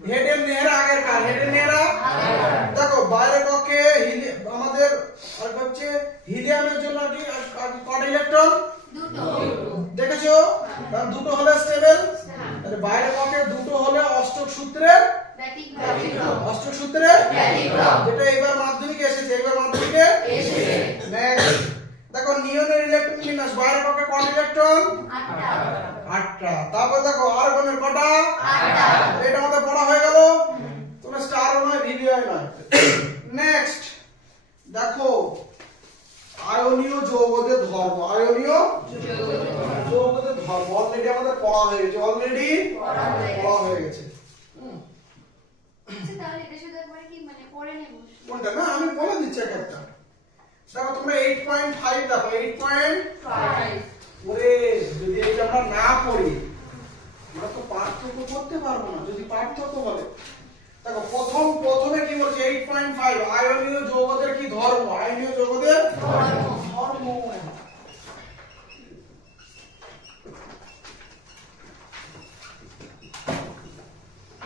হেডেন নেহরা আগের কার হেডেন নেহরা দেখো বাইরে কক্ষে আমাদের আর হচ্ছে হিলিয়ামের জন্য কি কত ইলেকট্রন? দুটো দেখেছো? কারণ দুটো হলে স্টেবল, আর বাইরে কক্ষে দুটো হলে অষ্টক সূত্রের অষ্টক সূত্রের যেটা এবার মাধ্যমিকে এসেছে, এবার মাধ্যমিকে এসেছে। নেক্সট দেখো নিয়নের ইলেকট্রন বিন্যাস, বাইরে কক্ষে কত ইলেকট্রন? 8টা। তারপর দেখো আর্গনের কটা? 8টা। এটা আমাদের পড়া হয়ে গেল, তোমরা স্টার নয় ভিভিআই নয়। নেক্সট দেখো আয়নীয় যৌগদের ধর্ম, আয়নীয় যৌগদের ধর্ম অলরেডি আমাদের পড়া হয়ে গেছে, অলরেডি পড়া হয়ে গেছে। তাহলে এটা শুধু একবার কি মানে পড়ে নেব কোনটা? না আমি বলে দিচ্ছি একটা। দেখো তোমরা 8.5 দেখো 8.5 ওরে যদি এটা আমরা না পড়ি আমরা তো পার্থক্য করতে পারবো না যদি পার্থক্য বলে। দেখো প্রথমে কি বলছে 8.5 আয়নীয় যৌগদের কি ধর্ম, আয়নীয় যৌগদের ধর্ম।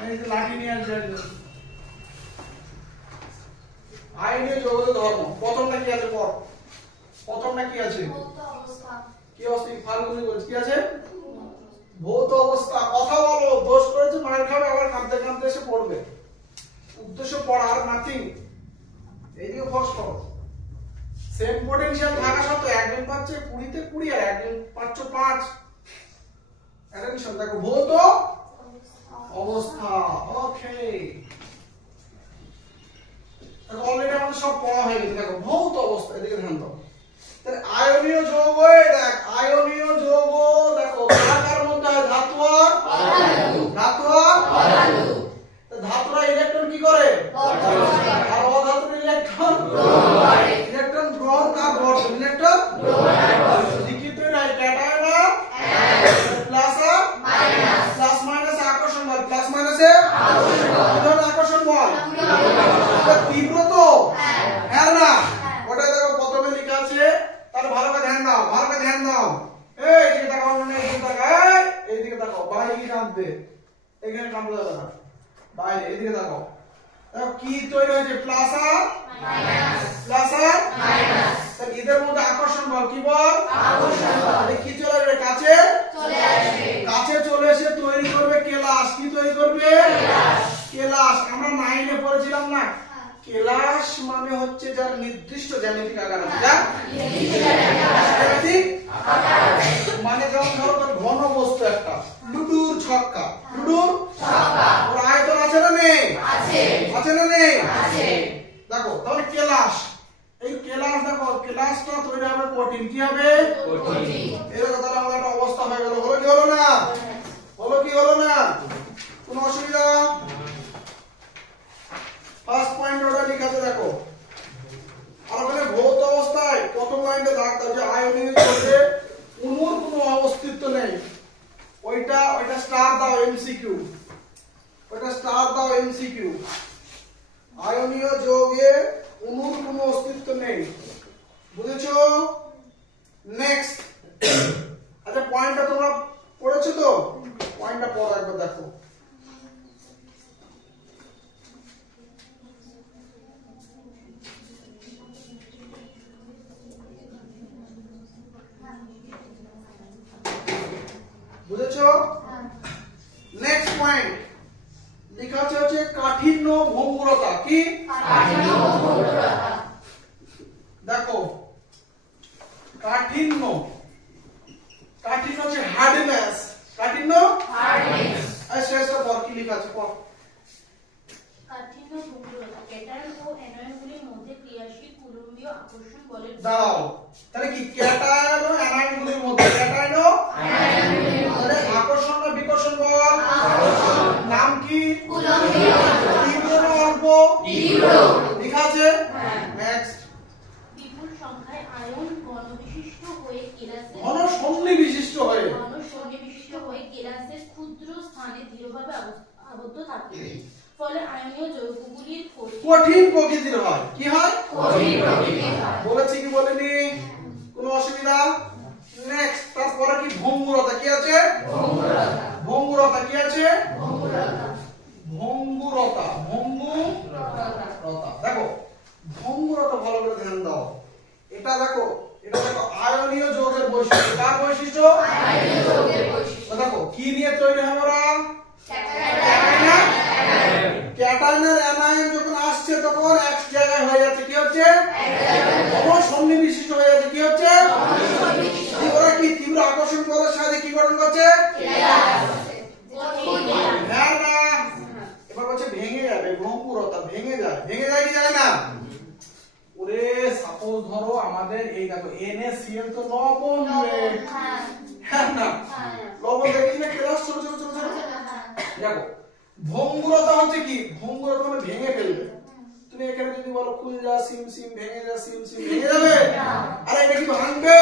এই যে লাঠি নিয়ে আসবে আয়নীয় যৌগদের ধর্ম। প্রথমটা কি আছে? প্রথমটা কি আছে? কি অবস্থা? ফাল্গুনি বলছে কি আছে? ভৌত অবস্থা। কথা বলো, দোষ করেছে মার খাবে, আবার কাঁদতে কাঁদতে এসে পড়বে। উদ্দেশ্য পড়ার নাথিং। এইদিকে ফোর্স করো। সেম পটেনশিয়াল থাকা সত্ত্বেও একজন পাচ্ছে 20 তে 20 আর একজন পাচ্ছে 5। অ্যাটেনশন, দেখো ভৌত অবস্থা। ওকে, দেখো অলরেডি আমাদের সব পড়া হয়ে গেছে। দেখো ভৌত অবস্থা, এদিকে ধ্যান দাও। তাহলে আয়নীয় যৌগ, দেখ আয়নীয় যৌগ দেখো কার মধ্যে হয়? ধাতু আর ধাতু আর ধাতুরা ইলেকট্রন কি করে? আর অধাতুর ইলেকট্রন ইলেকট্রন গ্রহণ আর বর্জন। ইলেকট্রন লিখিত ক্যাটায়ন আর প্লাস আর মাইনাস, প্লাস মাইনাস আকর্ষণ বল, প্লাস মাইনাসে আকর্ষণ বল। তীব্র তো হ্যাঁ না? ওটা দেখো প্রথমে লেখা আছে, তাহলে ভালো করে ধ্যান দাও, ভালো করে ধ্যান দাও। এই দিকে তাকাও, এইদিকে তাকাও, এইদিকে তাকাও, বাইরে কি টানবে? এখানে টানতে যাবে না, বাইরে এইদিকে তাকাও। দেখো কি তৈরি হয়েছে? প্লাস আর মাইনাস, প্লাস আর মাইনাস। তাহলে এদের মধ্যে আকর্ষণ বল, কি বল? আকর্ষণ বল। এই কি চলে আসবে? কাছে চলে আসবে, কাছে চলে এসে তৈরি করবে কেলাস। কি তৈরি করবে? কেলাস। কেলাস আমরা 9 এ পড়েছিলাম না? কেলাস মানে হচ্ছে যার নির্দিষ্ট জ্যামিতিক আকার আছে। যা জ্যামিতিক আকার মানে যেমন ধরো ঘন বস্তু একটা, লুডুর ছক্কা, লুডুর ছক্কা, ওর আয়তন আছে না নেই? আছে। আছে না নেই? আছে। দেখো তাহলে কেলাস, এই কেলাস দেখো কেলাসটা তৈরি হবে কঠিন। কি হবে? কঠিন। এরকম তাহলে আমাদের একটা অবস্থা হয়ে গেল। হলো কি হলো না? হলো কি হলো না? কোনো অসুবিধা? ফার্স্ট পয়েন্ট ওটা লেখা আছে দেখো। আর ওখানে ভৌত অবস্থায় প্রথম লাইনে দাগ দাও যে আয়নীয় যৌগে অণুর কোনো অস্তিত্ব নেই। ওইটা স্টার দাও, এমসিকিউ। ওইটা স্টার দাও, এমসিকিউ। আয়নীয় যৌগে অণুর কোনো অস্তিত্ব নেই, বুঝেছো? নেক্সট। আচ্ছা পয়েন্টটা তোমরা পড়েছো তো? পয়েন্টটা পড়ো একবার দেখো। বুঝেছো? নেক্সট পয়েন্ট লেখা আছে হচ্ছে কাঠিন্য ভঙ্গুরতা। কি? কাঠিন্য ভঙ্গুরতা। দেখো কাঠিন্য, কাঠিন্য হচ্ছে হার্ডনেস। কাঠিন্য হার্ডনেস। আর শেষটা পর কি লেখা আছে? পর। কাঠিন্য ভঙ্গুরতা ক্যাটায়ন ও অ্যানায়নগুলির মধ্যে ক্রিয়াশীল কুলম্বীয় আকর্ষণ বলের দাও। তাহলে কি ক্যাটায়ন ও অ্যানায়নগুলির মধ্যে? ক্যাটায়ন ও অ্যানায়নগুলির মধ্যে আকর্ষণ না বিকর্ষণ বল? আকর্ষণ। নাম কি? কুলম্বীয়। তীব্র না অল্প? তীব্র। লেখা আছে। নেক্সট। বিপুল সংখ্যায় আয়ন ঘনবিশিষ্ট হয়ে কেলাসে ঘনসন্নিবিষ্ট হয়ে কেলাসের ক্ষুদ্র স্থানে দৃঢ়ভাবে আবদ্ধ থাকে। ফলে আয়নীয় যৌগগুলির কঠিন প্রকৃতির হয়। কি হয়? কঠিন প্রকৃতির হয়। বলেছি কি বলিনি? কোনো অসুবিধা? নেক্সট। তারপরে কি? ভঙ্গুরতা। কি আছে? ভঙ্গুরতা। ভঙ্গুরতা কি আছে? ভঙ্গুরতা। ভঙ্গুরতা, ভঙ্গুরতা। দেখো ভঙ্গুরতা ভালো করে ধ্যান দাও। এটা দেখো, এটা দেখো আয়নীয় যৌগের বৈশিষ্ট্য। কার বৈশিষ্ট্য? আয়নীয় যৌগের বৈশিষ্ট্য। দেখো কি নিয়ে তৈরি হবে ওরা? ক্যাটায়ন। ক্যাটায়নের অ্যানায়ন যখন আসছে তখন এক জায়গায় হয়ে যাচ্ছে। কি হচ্ছে? সন্নিবিষ্ট হয়ে যাচ্ছে। কি হচ্ছে? ওরা কি তীব্র আকর্ষণ বলের সাহায্যে কি গঠন করছে? হ্যাঁ না? এবার বলছে ভেঙে যাবে। ভঙ্গুরতা ভেঙে যায়। ভেঙে যায় কি যায় না? ওরে সাপোজ ধরো আমাদের এই দেখো NaCl তো লবণ হবে। হ্যাঁ না? লবণ দেখি না ক্লাস ছোট ছোট ছোট ছোট। দেখো ভঙ্গুরতা হচ্ছে কি? ভঙ্গুরতা মানে ভেঙে ফেলবে। তুমি এখানে যদি বলো খুল যা সিম সিম, ভেঙে যা সিম সিম, ভেঙে যাবে? আরে এটা কি ভাঙবে?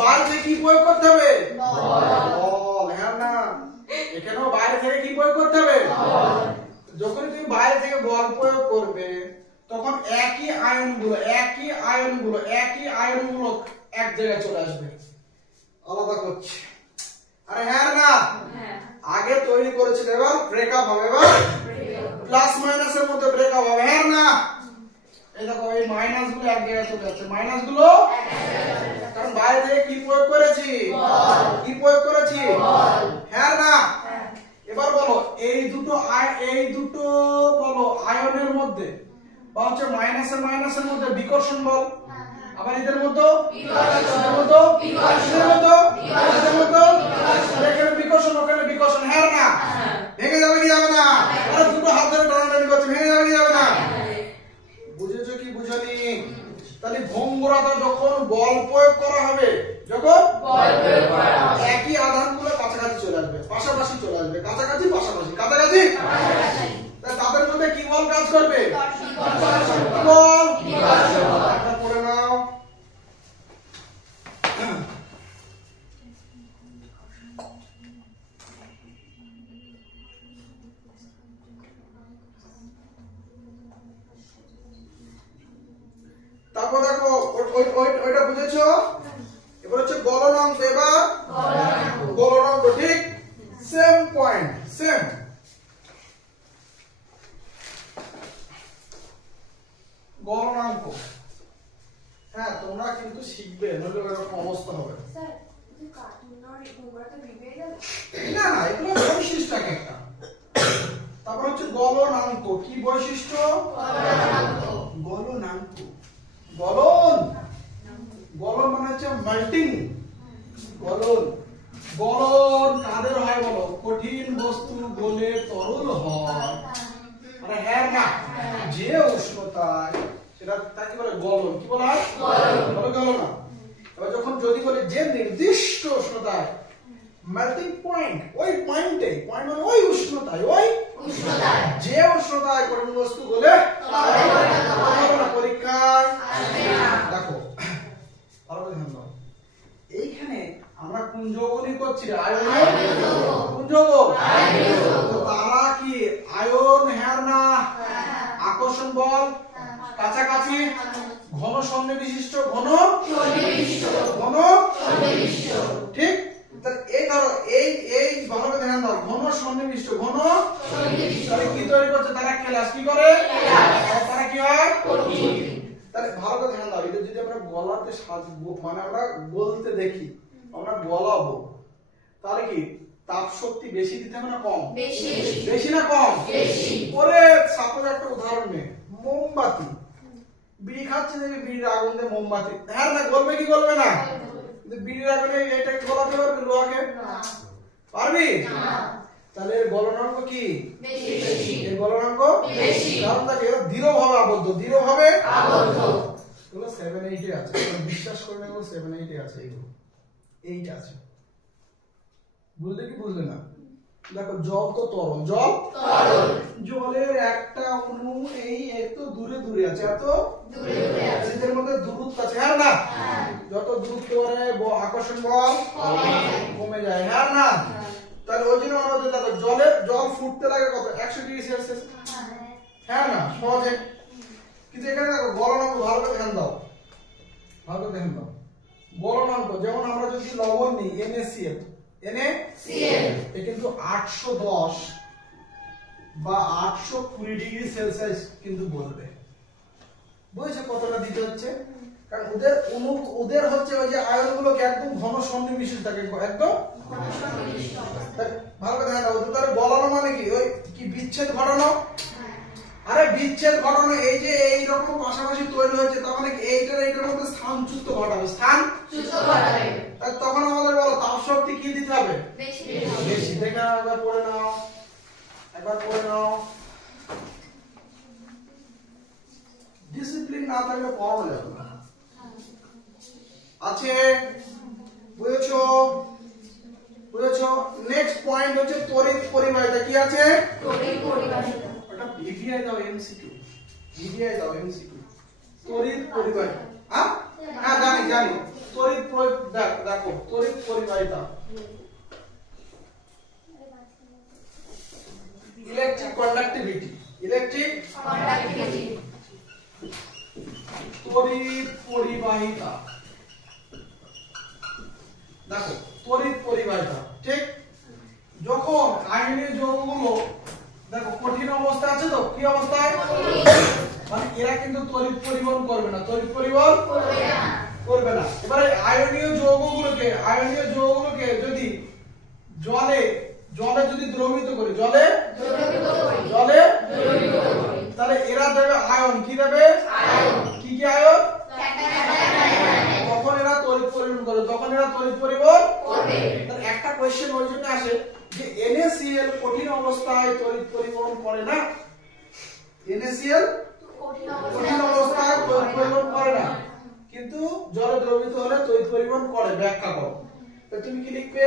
বাইরে কি প্রয়োগ করতে হবে? বল। হ্যাঁ না? এখানেও বাইরে থেকে কি প্রয়োগ করতে হবে? যখন তুমি বাইরে থেকে বল প্রয়োগ করবে তখন একই আয়নগুলো এক জায়গায় চলে আসবে, আলাদা করছে। আরে হ্যাঁ না? আগে তৈরি করেছিল, এবার ব্রেকআপ হবে। এবার প্লাস মাইনাসের মধ্যে ব্রেকআপ হবে। হ্যাঁ না? এই দেখো এই মাইনাস গুলো এক জায়গায় চলে যাচ্ছে। মাইনাস গুলো কারণ বাইরে থেকে কি প্রয়োগ করেছি? কি প্রয়োগ করেছি? হ্যাঁ না? এবার বলো এই দুটো বলো আয়নের মধ্যে বা হচ্ছে মাইনাসের মধ্যে বিকর্ষণ বল, আবার এদের মধ্যে এখানে বিকর্ষণ ওখানে বিকর্ষণ, হ্যাঁ না ভেঙে যাবে কি যাবে না? আরে দুটো হাত ধরে টানাটানি করছে, ভেঙে যাবে কি যাবে না? বুঝেছো কি বুঝনি? তাহলে ভঙ্গুরতা যখন বল প্রয়োগ করা হবে, যখন একই আধানগুলো কাছাকাছি চলে আসবে, পাশাপাশি চলে আসবে, কাছাকাছি পাশাপাশি কাছাকাছি, তাদের মধ্যে কি বল কাজ করবে? বল একটা পড়ে নাও। তারপর দেখো ওইটা বুঝেছো? এবার হচ্ছে গলনাঙ্ক, এবার গলনাঙ্ক, ঠিক সেম পয়েন্ট, সেম গলনাঙ্ক। হ্যাঁ তোমরা কিন্তু শিখবে, নইলে এরকম অবস্থা হবে। স্যার এই কার্টুন আর তোমরা তো ভিডিও গেল না না, এগুলো বৈশিষ্ট্য একটা। তারপর হচ্ছে গলনাঙ্ক, কি বৈশিষ্ট্য? গলনাঙ্ক, গলন মানে হচ্ছে মেল্টিং, গলন কাদের হয় বলো? কঠিন বস্তু গলে তরল হয়। মানে হ্যাঁ না, যে উষ্ণতায় সেটা তাকে বলে গলন। কি বলা হয়? গলন। এবার যখন যদি বলে যে নির্দিষ্ট উষ্ণতায়, মেল্টিং পয়েন্ট, ওই পয়েন্টে, পয়েন্ট মানে ওই উষ্ণতায়, যে উষ্ণতায় কঠিন বস্তু গলে পরীক্ষা দেখো ভালো করে ধ্যান দাও। এইখানে আমরা কোন যৌগ নিয়ে করছি? আয়নীয়। কোন যৌগ? তো তারা কি আয়ন, হ্যাঁ না? আকর্ষণ বল কাছাকাছি, ঘন সন্নিবিষ্ট, ঠিক? এই ধরো এই ভালো করে ধ্যান দাও, ঘন সন্নিবিষ্ট, তাহলে কি তৈরি করছে? তারা কেলাস কি করে? তারা কি হয়? তাহলে ভালো করে ধ্যান দাও, এটা যদি আমরা গলাতে মানে আমরা গলতে দেখি, আমরা গলাবো, তাহলে কি তাপ শক্তি বেশি দিতে হবে না কম? বেশি না কম? ওরে সাপোজ একটা উদাহরণ নে, মোমবাতি, বিড়ি খাচ্ছে, দেখবি বিড়ির আগুন দিয়ে মোমবাতি, হ্যাঁ না গলবে কি গলবে না? বিড়ির আগুনে এটাকে গলাতে পারবি লোহাকে? পারবি? তাহলে এর গলনাঙ্ক কি? এর গলনাঙ্ক কারণ তাকে দৃঢ়ভাবে আবদ্ধ, দৃঢ়ভাবে আবদ্ধ। এগুলো 7 8 এ আছে, বিশ্বাস করে না, এগুলো 7 8 এ আছে, এগুলো 8 আছে। বুঝলে কি বুঝলে না? দেখো জল তো তরল, জলের একটা অণু এই এত দূরে আছে, এত দূরে আছে, এদের মধ্যে দূরত্ব আছে, হ্যাঁ না? যত দূরত্ব বাড়ে আকর্ষণ বল কমে যায়, হ্যাঁ না? তাহলে ওই জন্য আমরা দেখো জল ফুটতে লাগে কত? 100 ডিগ্রি সেলসিয়াস, হ্যাঁ না? সহজে। কিন্তু এখানে দেখো গলনাঙ্ক, ভালো করে ধ্যান দাও, গলনাঙ্ক যেমন আমরা যদি লবণ নিই NaCl, এ কিন্তু 810 বা 820 ডিগ্রি সেলসিয়াস কিন্তু বলবে। বুঝেছো কতটা দিতে হচ্ছে? কারণ ওদের হচ্ছে ওই যে আয়নগুলোকে একদম ঘন সন্নিবিষ্ট থাকে, একদম ভালো করে ধ্যান দাও। তাহলে গলানো মানে কি? ওই কি বিচ্ছেদ ঘটানো? আরে বিচ্ছেদ ঘটানো, এই যে এই রকম পাশাপাশি তৈরি হয়েছে, তার মানে এইটার মধ্যে স্থানচ্যুত ঘটাবে, তখন আমাদের বলো তাপ শক্তি কি দিতে হবে? বেশি। দেখে একবার পড়ে নাও, ডিসিপ্লিন না থাকলে পড়ানো যাবে না। আছে বুঝেছো? নেক্সট পয়েন্ট হচ্ছে তড়িৎ পরিবাহিতা। কি আছে? ওটা ভিভিআই দাও, এমসিকিউ তড়িৎ পরিবাহিতা। হ্যাঁ জানি তড়িৎ দেখো তড়িৎ পরিবাহিতা, ইলেকট্রিক কন্ডাক্টিভিটি, তড়িৎ পরিবাহিতা। দেখো তড়িৎ পরিবাহিতা, ঠিক? যখন আয়নীয় যৌগগুলো দেখো কঠিন অবস্থা আছে, তো কি অবস্থায়? মানে এরা কিন্তু তড়িৎ পরিবহন করবে না, করবে না। এবারে আয়নীয় যৌগগুলোকে যদি জলে জলে যদি দ্রবীভূত করি, জলে জলে তাহলে এরা দেবে আয়ন, কি দেবে আয়ন, কি কি আয়ন, তখন এরা তড়িৎ পরিবহন করে, তখন এরা তড়িৎ পরিবহন করবে। তাহলে একটা কোশ্চেন ওই জন্য আসে যে NaCl কঠিন অবস্থায় তড়িৎ পরিবহন করে না, NaCl কঠিন অবস্থায় তড়িৎ পরিবহন করে না, কিন্তু জলে দ্রবীভূত হলে তড়িৎ পরিবহন করে। ব্যাখ্যা করো। তো তুমি কি লিখবে,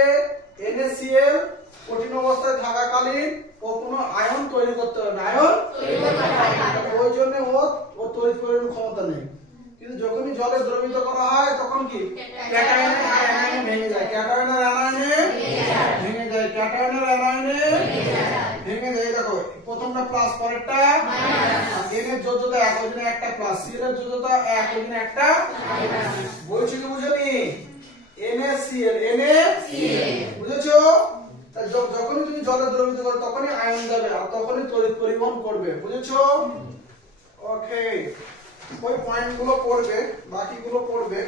NaCl কঠিন অবস্থায় থাকাকালীন ও কোনো আয়ন তৈরি করতে পারে না, আয়ন তৈরি করতে পারে না, ওই জন্য ও তড়িৎ পরিবহন ক্ষমতা নেই। কিন্তু যখনই জলে দ্রবীভূত করা হয় তখন কি ক্যাটায়নের আয়নে ভেঙে যায়, ক্যাটায়নের আয়নে ভেঙে যায়, ক্যাটায়নের আয়নে ভেঙে যায়। দেখো প্রথমটা প্লাস, পরেরটা মাইনাস। N এর যোজ্যতা 1, ওই জন্য একটা প্লাস, Cl এর যোজ্যতা 1, ওই জন্য একটা মাইনাস। বলছি কি বুঝনি? NaCl, বুঝেছো? যখনই তুমি জলে দ্রবীভূত করো তখনই আয়ন দেবে আর তখনই তড়িৎ পরিবহন করবে, বুঝেছো? ওকে, ওই পয়েন্টগুলো পড়বে, বাকিগুলো পড়বে।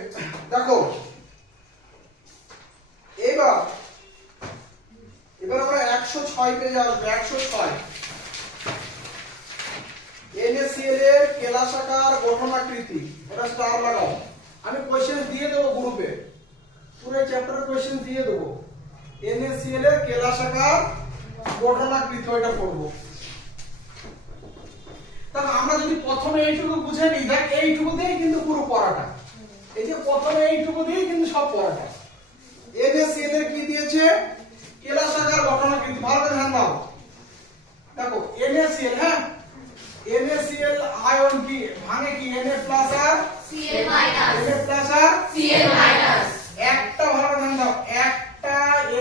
দেখো এবার আমরা 106 পেজে আসবে। 106 NaCl এর কেলাসাকার গঠনাকৃতি, এটা স্টার লাগাও। আমি কোশ্চেন দিয়ে দেবো গ্রুপে, পুরো চ্যাপ্টারের কোশ্চেন দিয়ে দেবো। NaCl এর কেলাসাকার গঠনাকৃতি ওইটা পড়বো। তাহলে আমরা যদি প্রথমে এইটুকু বুঝে নিই, দেখ এইটুকু দিয়েই কিন্তু পুরো পড়াটা, এই যে প্রথমে এইটুকু দিয়েই কিন্তু সব পড়াটা। NaCl এর কি দিয়েছে, কেলাসাকার গঠনাকৃতি, ভালো করে ধ্যান দাও। দেখো NaCl, হ্যাঁ NaCl আয়ন কি ভাঙে কি, Na প্লাস আর Cl মাইনাস, Na প্লাস আর Cl মাইনাস, একটা ভালো ধ্যান দাও, একটা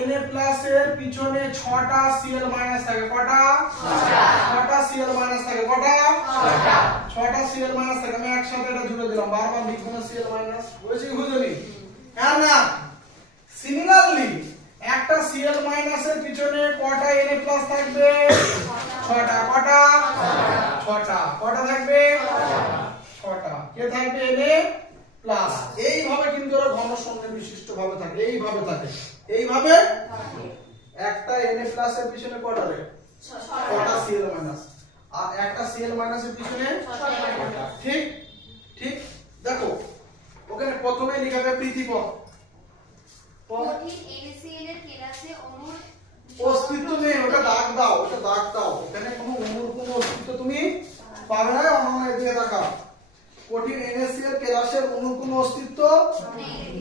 Na প্লাস এর পিছনে 6টা Cl মাইনাস থাকে, কটা 6টা Cl মাইনাস থাকে, কটা 6টা Cl মাইনাস থাকে। আমি একসাথে এটা জুড়ে দিলাম, বারবার লিখবো না Cl মাইনাস, বুঝেছি কি বুঝলি? হ্যাঁ না, সিমিলারলি একটা Cl মাইনাস এর পিছনে কটা Na প্লাস থাকবে, 6টা, কটা 6টা, কটা থাকবে 6টা, কে থাকবে Na প্লাস। এইভাবে কিন্তু ওরা ঘন সংখ্যা বিশিষ্ট ভাবে থাকে, এইভাবে থাকে, এইভাবে একটা Na প্লাস এর পিছনে কটা রে, 6টা Cl মাইনাস, আর একটা Cl মাইনাস এর পিছনে 6টা। ঠিক ঠিক। দেখো ওখানে প্রথমে লিখবে প্রীতিপদ, কঠিন NaCl এর কেলাসে অণুর অস্তিত্ব নেই, ওটা দাগ দাও, ওটা দাগ দাও, ওখানে কোনো অণুর কোনো অস্তিত্ব তুমি পাবে না। অনলাইনে দিয়ে দেখা, কঠিন NaCl এর কেলাসের অণুর কোনো অস্তিত্ব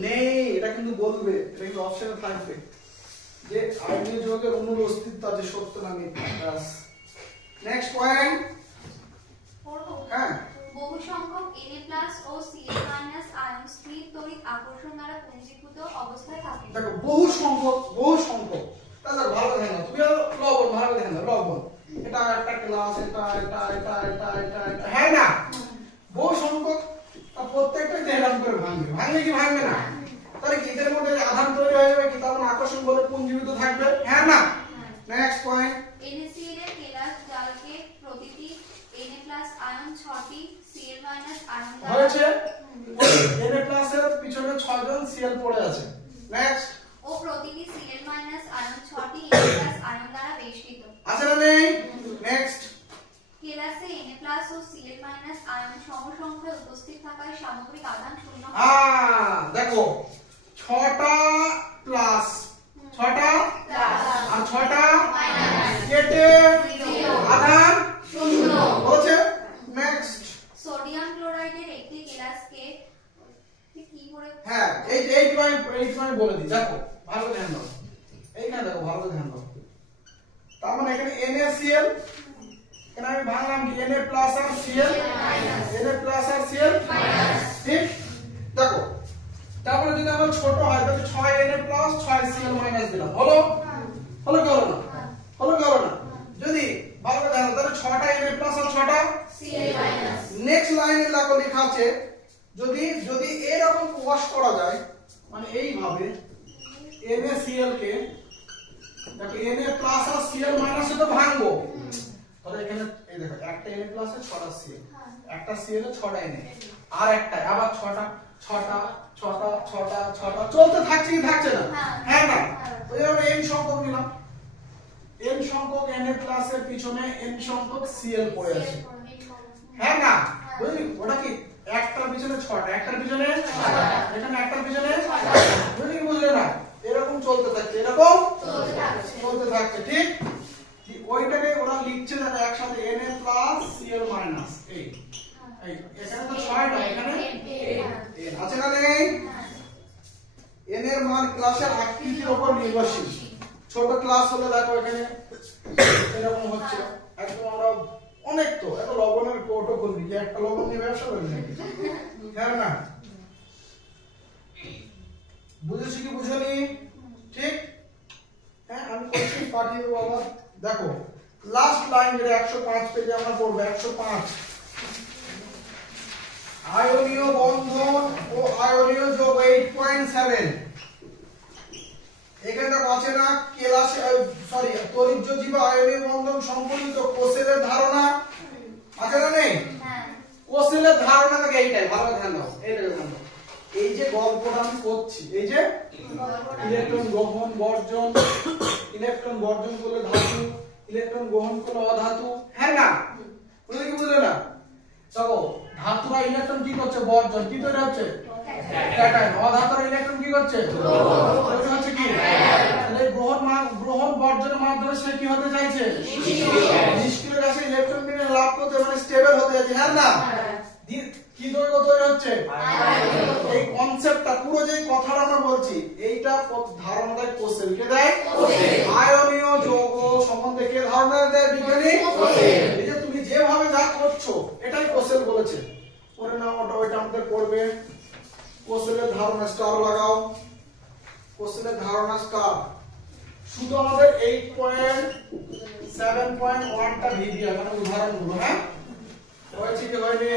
নেই, এটা কিন্তু বলবে, এটা কিন্তু অপশনে থাকবে যে আয়নীয় যৌগের অণুর অস্তিত্ব আছে, সত্য না মিথ্যা। নেক্সট পয়েন্ট, হ্যাঁ বহু সংখ্যক Na+ ও Cl- আয়ন স্থির তড়িৎ আকর্ষণ দ্বারা পুঞ্জীভূত অবস্থায় থাকে। দেখো বহু সংখ্যক তাহলে ভালো ধ্যান দাও, তুমি লবণ ভালো ধ্যান দাও, লবণ এটা একটা ক্লাস, এটা হ্যাঁ না, বহু সংখ্যক, প্রত্যেকটা এরকম করে ভাঙবে কি ভাঙবে না? তাহলে কি এদের মধ্যে আধান তৈরি হয়ে যাবে কি, তখন আকর্ষণ বলে পুঞ্জীভূত থাকবে, হ্যাঁ না? নেক্সট পয়েন্ট, NaCl এর কেলাস জালকে প্রতিটি Na+ আয়ন 6টি Cl- আয়ন দ্বারা হয়েছে। Na প্লাস এর পিছনে 6 জন Cl পড়ে আছে। নেক্সট, ও প্রতিটি Cl- আয়ন 6টি Na+ আয়ন দ্বারা বেষ্টিত। আছে না নেই? নেক্সট, কেলাসে Na+ ও Cl- আয়ন সমসংখ্যায় উপস্থিত থাকায় সামগ্রিক আধান শূন্য হয়। দেখো 6টা প্লাস, 6টা আর 6টা কেটে আধান শূন্য হচ্ছে। নেক্সট, সোডিয়াম ক্লোরাইডের একটি কেলাসকে কি করে, হ্যাঁ এইটুকু আমি বলে দিই, দেখো ভালো ধ্যান দাও, এইখানে দেখো ভালো ধ্যান দাও। তার মানে এখানে NaCl, এখানে আমি ভাঙলাম কি Na প্লাস আর Cl, Na প্লাস আর Cl ঠিক। দেখো তারপরে যদি আমার ছোট হয় তাহলে 6 Na প্লাস 6 Cl মাইনাস দিলাম, হলো কি হলো না? হলো কি হলো না? যদি ভালো করে দেখো তাহলে 6টা Na প্লাস আর 6টা Cl-। নেক্সট লাইনে দেখো লেখা আছে, যদি এরকম ওয়াশ করা যায়, মানে এইভাবে NaCl কে দেখো Na প্লাস আর Cl মাইনাস তো ভাঙবো, তাহলে এখানে এই দেখো একটা Na প্লাস এর 6টা Cl, একটা Cl এর 6টা Na, আর একটা আবার 6টা চলতে থাকছে কি থাকছে না? হ্যাঁ না? ওই জন্য এই সংখ্যক নিলাম, n সংখ্যক na প্লাস এর পিছনে n সংখ্যক cl পড়ে আছে হ্যাঁ না বুঝলি ওটা কি একটার পিছনে 6টা একটার পিছনে 6টা এখানে একটার পিছনে 6টা বুঝলি কি বুঝলে না এরকম চলতে থাকছে এরকম চলতে থাকছে ঠিক ওইটাকে ওরা লিখছে দেখো একসাথে na প্লাস cl মাইনাস এই এখানে তো 6টা এখানে আছে না নেই n এর মান ক্লাসের আকৃতির উপর নির্ভরশীল ছোট ক্লাস হলে দেখো এখানে এরকম হচ্ছে একদম আমরা অনেক তো এত লবণের কোটো করবি যে একটা লবণ নিয়ে ব্যবসা করবি নাকি হ্যাঁ না বুঝেছি কি বুঝলি ঠিক হ্যাঁ আমি কোশ্চেন পাঠিয়ে দেবো বাবা দেখো লাস্ট লাইন যেটা 105 পেজে আমরা পড়বো 105 আয়নীয় বন্ধন ও আয়নীয় যোগ 8.7 এখানে দেখো আছে না কেলাসে সরি তড়িৎ জীব আয়নীয় বন্ধন সম্পর্কিত কোসেলের ধারণা আছে না নেই কোসেলের ধারণা থেকে এইটাই ভালো ধ্যান দাও এইটাকে ধ্যান দাও এই যে গল্পটা আমি করছি এই যে ইলেকট্রন গ্রহণ বর্জন ইলেকট্রন বর্জন করলে ধাতু ইলেকট্রন গ্রহণ করলে অধাতু হ্যাঁ না বুঝলে কি বুঝলে না দেখো ধাতুরা ইলেকট্রন কি করছে বর্জন কি তৈরি হচ্ছে ক্যাটায়ন অধাতুরা ইলেকট্রন কি করছে তৈরি হচ্ছে কি তাহলে গ্রহণ বর্জনের মাধ্যমে সে কি হতে চাইছে নিষ্ক্রিয় গ্যাসে ইলেকট্রন বিন্যাস লাভ করতে মানে স্টেবল হতে যাচ্ছে হ্যাঁ না কি দৈর্ঘ্য তৈরি হচ্ছে এই কনসেপ্টটা পুরো যে কথাটা আমরা বলছি এইটা ধারণাটা কোসেল কে দেয় আয়নীয় যৌগ সম্বন্ধে কে ধারণা দেয় বিজ্ঞানী এই যে তুমি যেভাবে যা করছো এটাই কোসেল বলেছে পরে না ওটা আমাদের পড়বে কোসেলের ধারণা স্টার লাগাও কোসেলের ধারণা স্টার শুধু আমাদের 8.7.1 টা ভিডিও মানে উদাহরণগুলো হ্যাঁ হয়েছে কি হয়নি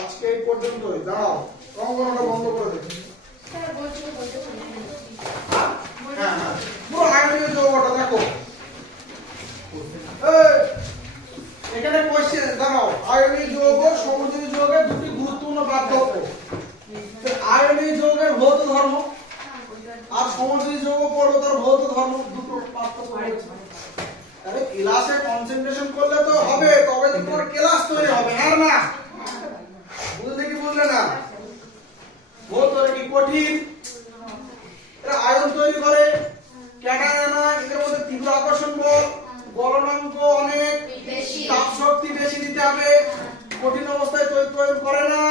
আজকে এই পর্যন্তই দাঁড়াও অঙ্কনটা বন্ধ করে দে স্যার বলছি হ্যাঁ হ্যাঁ পুরো আয়নীয় যৌগটা দেখো এখানে কোশ্চেন দাঁড়াও আয়নীয় যৌগ সমযোজী যৌগের দুটি গুরুত্বপূর্ণ পার্থক্য আয়নীয় যৌগের ভৌত ধর্ম আর সমযোজী যৌগ পড়ো তার ভৌত ধর্ম দুটো পার্থক্য রয়েছে তাহলে ক্লাসে কনসেন্ট্রেশন করলে তো হবে তবে তো তোমার ক্লাস তৈরি হবে হ্যাঁ না বুঝলে কি বুঝলে না ভৌত কি কঠিন এরা আয়ন তৈরি করে ক্যাটায়ন এদের মধ্যে তীব্র আকর্ষণ বল গলনাঙ্ক অনেক বেশি তাপ শক্তি বেশি দিতে হবে কঠিন অবস্থায় তৈরি করে না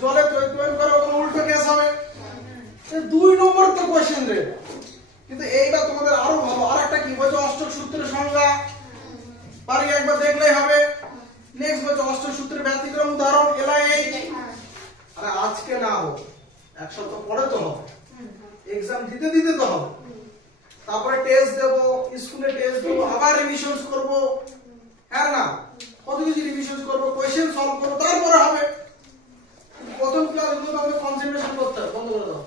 জলে তৈরি করে ওগুলো উল্টো কেস হবে 2 নম্বর তো কোশ্চেন রে কিন্তু এইটা তোমাদের আরো ভালো আরেকটা কি বলছো অষ্টক সূত্রের সংজ্ঞা পারি একবার দেখলেই হবে নেক্সট বলছো অষ্টক সূত্রের ব্যতিক্রম উদাহরণ LIH আরে আজকে না হোক এক সপ্তাহ পরে তো হবে এক্সাম দিতে তো হবে তারপরে টেস্ট দেব স্কুলে টেস্ট দেব আবার রিভিশন করব হ্যাঁ না কত কিছু রিভিশন করব কোশ্চেন সলভ করব তারপরে হবে প্রথম ক্লাসগুলো আমাদের কনসেন্ট্রেশন করতে হবে বন্ধ করে দাও